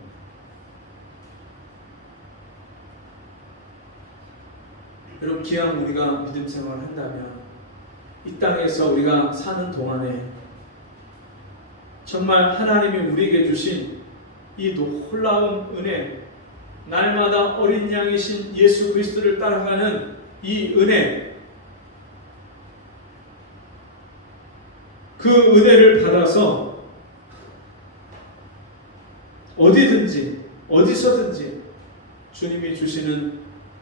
여러분, 기왕 우리가 믿음 생활을 한다면 이 땅에서 우리가 사는 동안에 정말 하나님이 우리에게 주신 이 놀라운 은혜, 날마다 어린 양이신 예수 그리스도를 따라가는 이 은혜, 그 은혜를 받아서 어디든지 어디서든지 주님이 주시는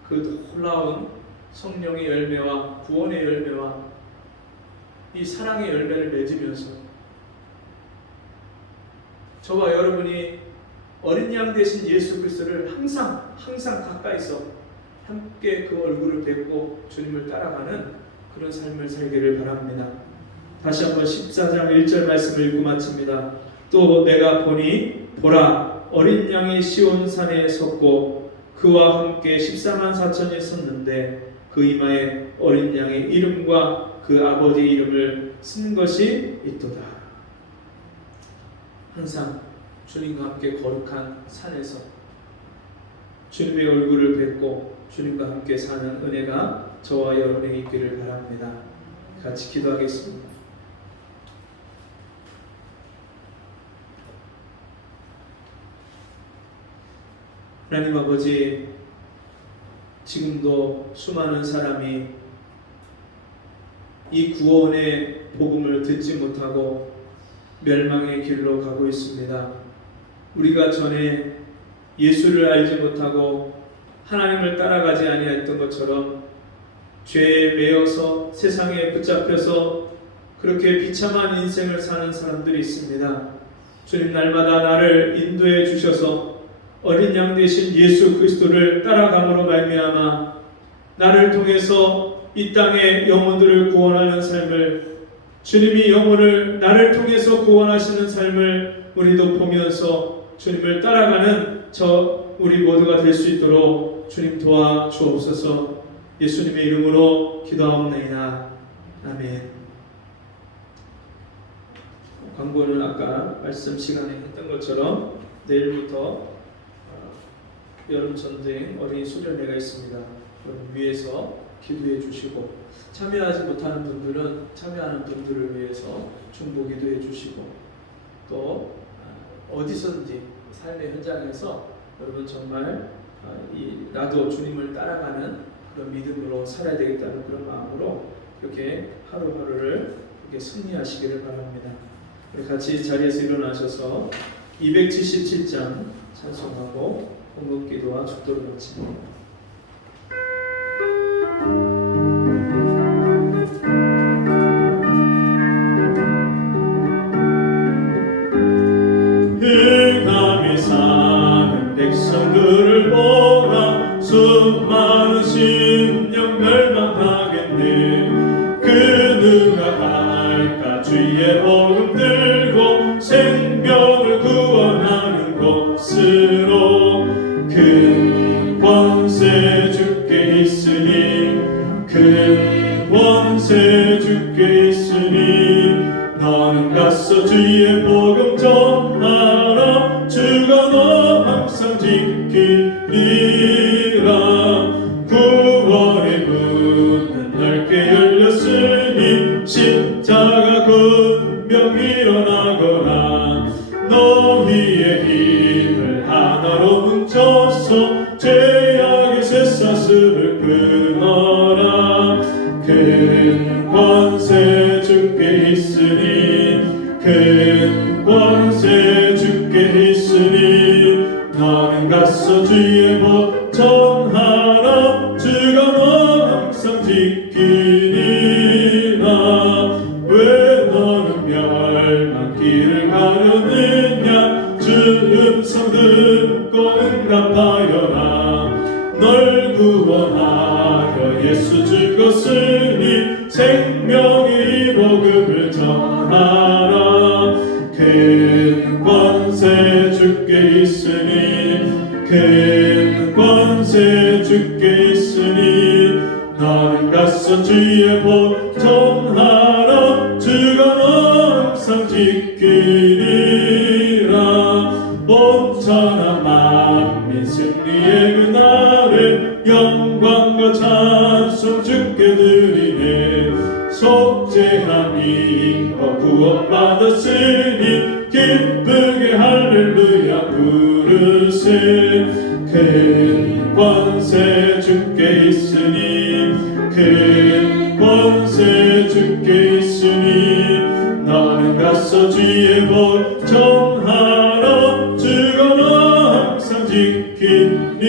그 놀라운 성령의 열매와 구원의 열매와 이 사랑의 열매를 맺으면서 저와 여러분이 어린 양 되신 예수 그리스도를 항상 가까이서 함께 그 얼굴을 뵙고 주님을 따라가는 그런 삶을 살기를 바랍니다. 다시 한번 14장 1절 말씀을 읽고 마칩니다. 또 내가 보니 보라 어린 양이 시온산에 섰고 그와 함께 14만 4천이 섰는데 그 이마에 어린 양의 이름과 그 아버지 이름을 쓴 것이 있도다. 항상 주님과 함께 거룩한 산에서 주님의 얼굴을 뵙고 주님과 함께 사는 은혜가 저와 여러분에게 있기를 바랍니다. 같이 기도하겠습니다. 하나님 아버지, 지금도 수많은 사람이 이 구원의 복음을 듣지 못하고 멸망의 길로 가고 있습니다. 우리가 전에 예수를 알지 못하고 하나님을 따라가지 아니했던 것처럼 죄에 매여서 세상에 붙잡혀서 그렇게 비참한 인생을 사는 사람들이 있습니다. 주님, 날마다 나를 인도해 주셔서 어린 양 되신 예수 그리스도를 따라감으로 말미암아 나를 통해서 이 땅의 영혼들을 구원하는 삶을, 주님이 영혼을 나를 통해서 구원하시는 삶을 우리도 보면서 주님을 따라가는 우리 모두가 될 수 있도록 주님 도와 주옵소서. 예수님의 이름으로 기도하옵나이다. 아멘. 광고는 아까 말씀 시간에 했던 것처럼 내일부터 여름 전쟁 어린이 수련회가 있습니다. 위에서 기도해 주시고, 참여하지 못하는 분들은 참여하는 분들을 위해서 중보 기도해 주시고, 또 어디서든지 삶의 현장에서 여러분 정말 나도 주님을 따라가는 그런 믿음으로 살아야 되겠다는 그런 마음으로 이렇게 하루하루를 이렇게 승리하시기를 바랍니다. 우리 같이 자리에서 일어나셔서 277장 찬송하고 공급기도와 축도를 마칩니다. 흑암에 사는 백성들을 보라 수많은 심령 멸망하겠네. 그 누가 갈까 주의 복음 들고 생명을 구원하는 곳으로. 큰 권세 주께 있으니 큰 권세 주께 있으니 너는 가서 주의 복음 전하라. 주가 너 항상 지키리라. 구원의 문은 넓게 열렸으니 십자가 군병 일어나거라. 너희의 힘을 하나로 뭉쳐서 죄악의 쇠사슬을 끊어라. 큰 권세 주께 있으니 큰 권세 주께 있으니 너는 가서 주의 복 전하라. 주가 너 항상 지키리라. 왜 너는 멸망길을 가려느냐. 주 음성 듣고 응답하여라. 널 구원하여 예수 죽었으니 생명의 복음을 전하라. 큰 권세 주께 있으니 큰 권세 주께 있으니 너는 가서 주의 복 전하라. 주가 너 항상 지키리라. 온 천하 만민 승리의 그날에 영광과 찬송 주께 드리네. 속죄함이 구원받았으니 기쁘게 할렐루야 부르세. 큰 권세 주께 있으니 큰 권세 주께 있으니 너는 가서 주의 복 전하라. 주가 너 항상 지키리라.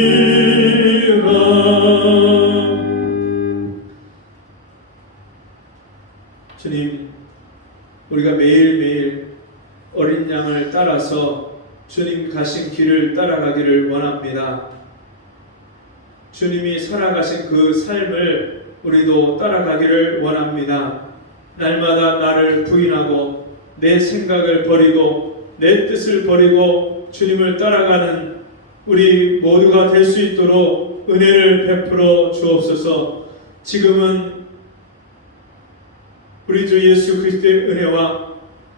주님, 우리가 매일매일 어린 양을 따라서 주님 가신 길을 따라가기를 원합니다. 주님이 살아가신 그 삶을 우리도 따라가기를 원합니다. 날마다 나를 부인하고 내 생각을 버리고 내 뜻을 버리고 주님을 따라가는 우리 모두가 될 수 있도록 은혜를 베풀어 주옵소서. 지금은 우리 주 예수 그리스도의 은혜와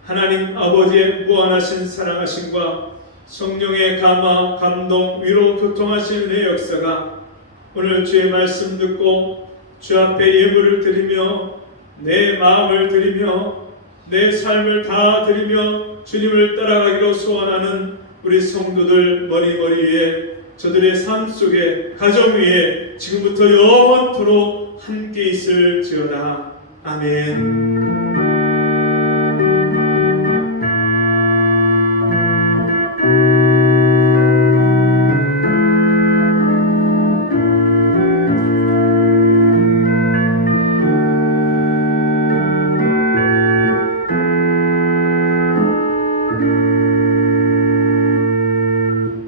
하나님 아버지의 무한하신 사랑하심과 성령의 감화, 감동, 위로, 교통하신 은혜의 역사가 오늘 주의 말씀 듣고 주 앞에 예물을 드리며 내 마음을 드리며 내 삶을 다 드리며 주님을 따라가기로 소원하는 우리 성도들 머리머리 위에 저들의 삶 속에 가정 위에 지금부터 영원토록 함께 있을지어다. 아멘.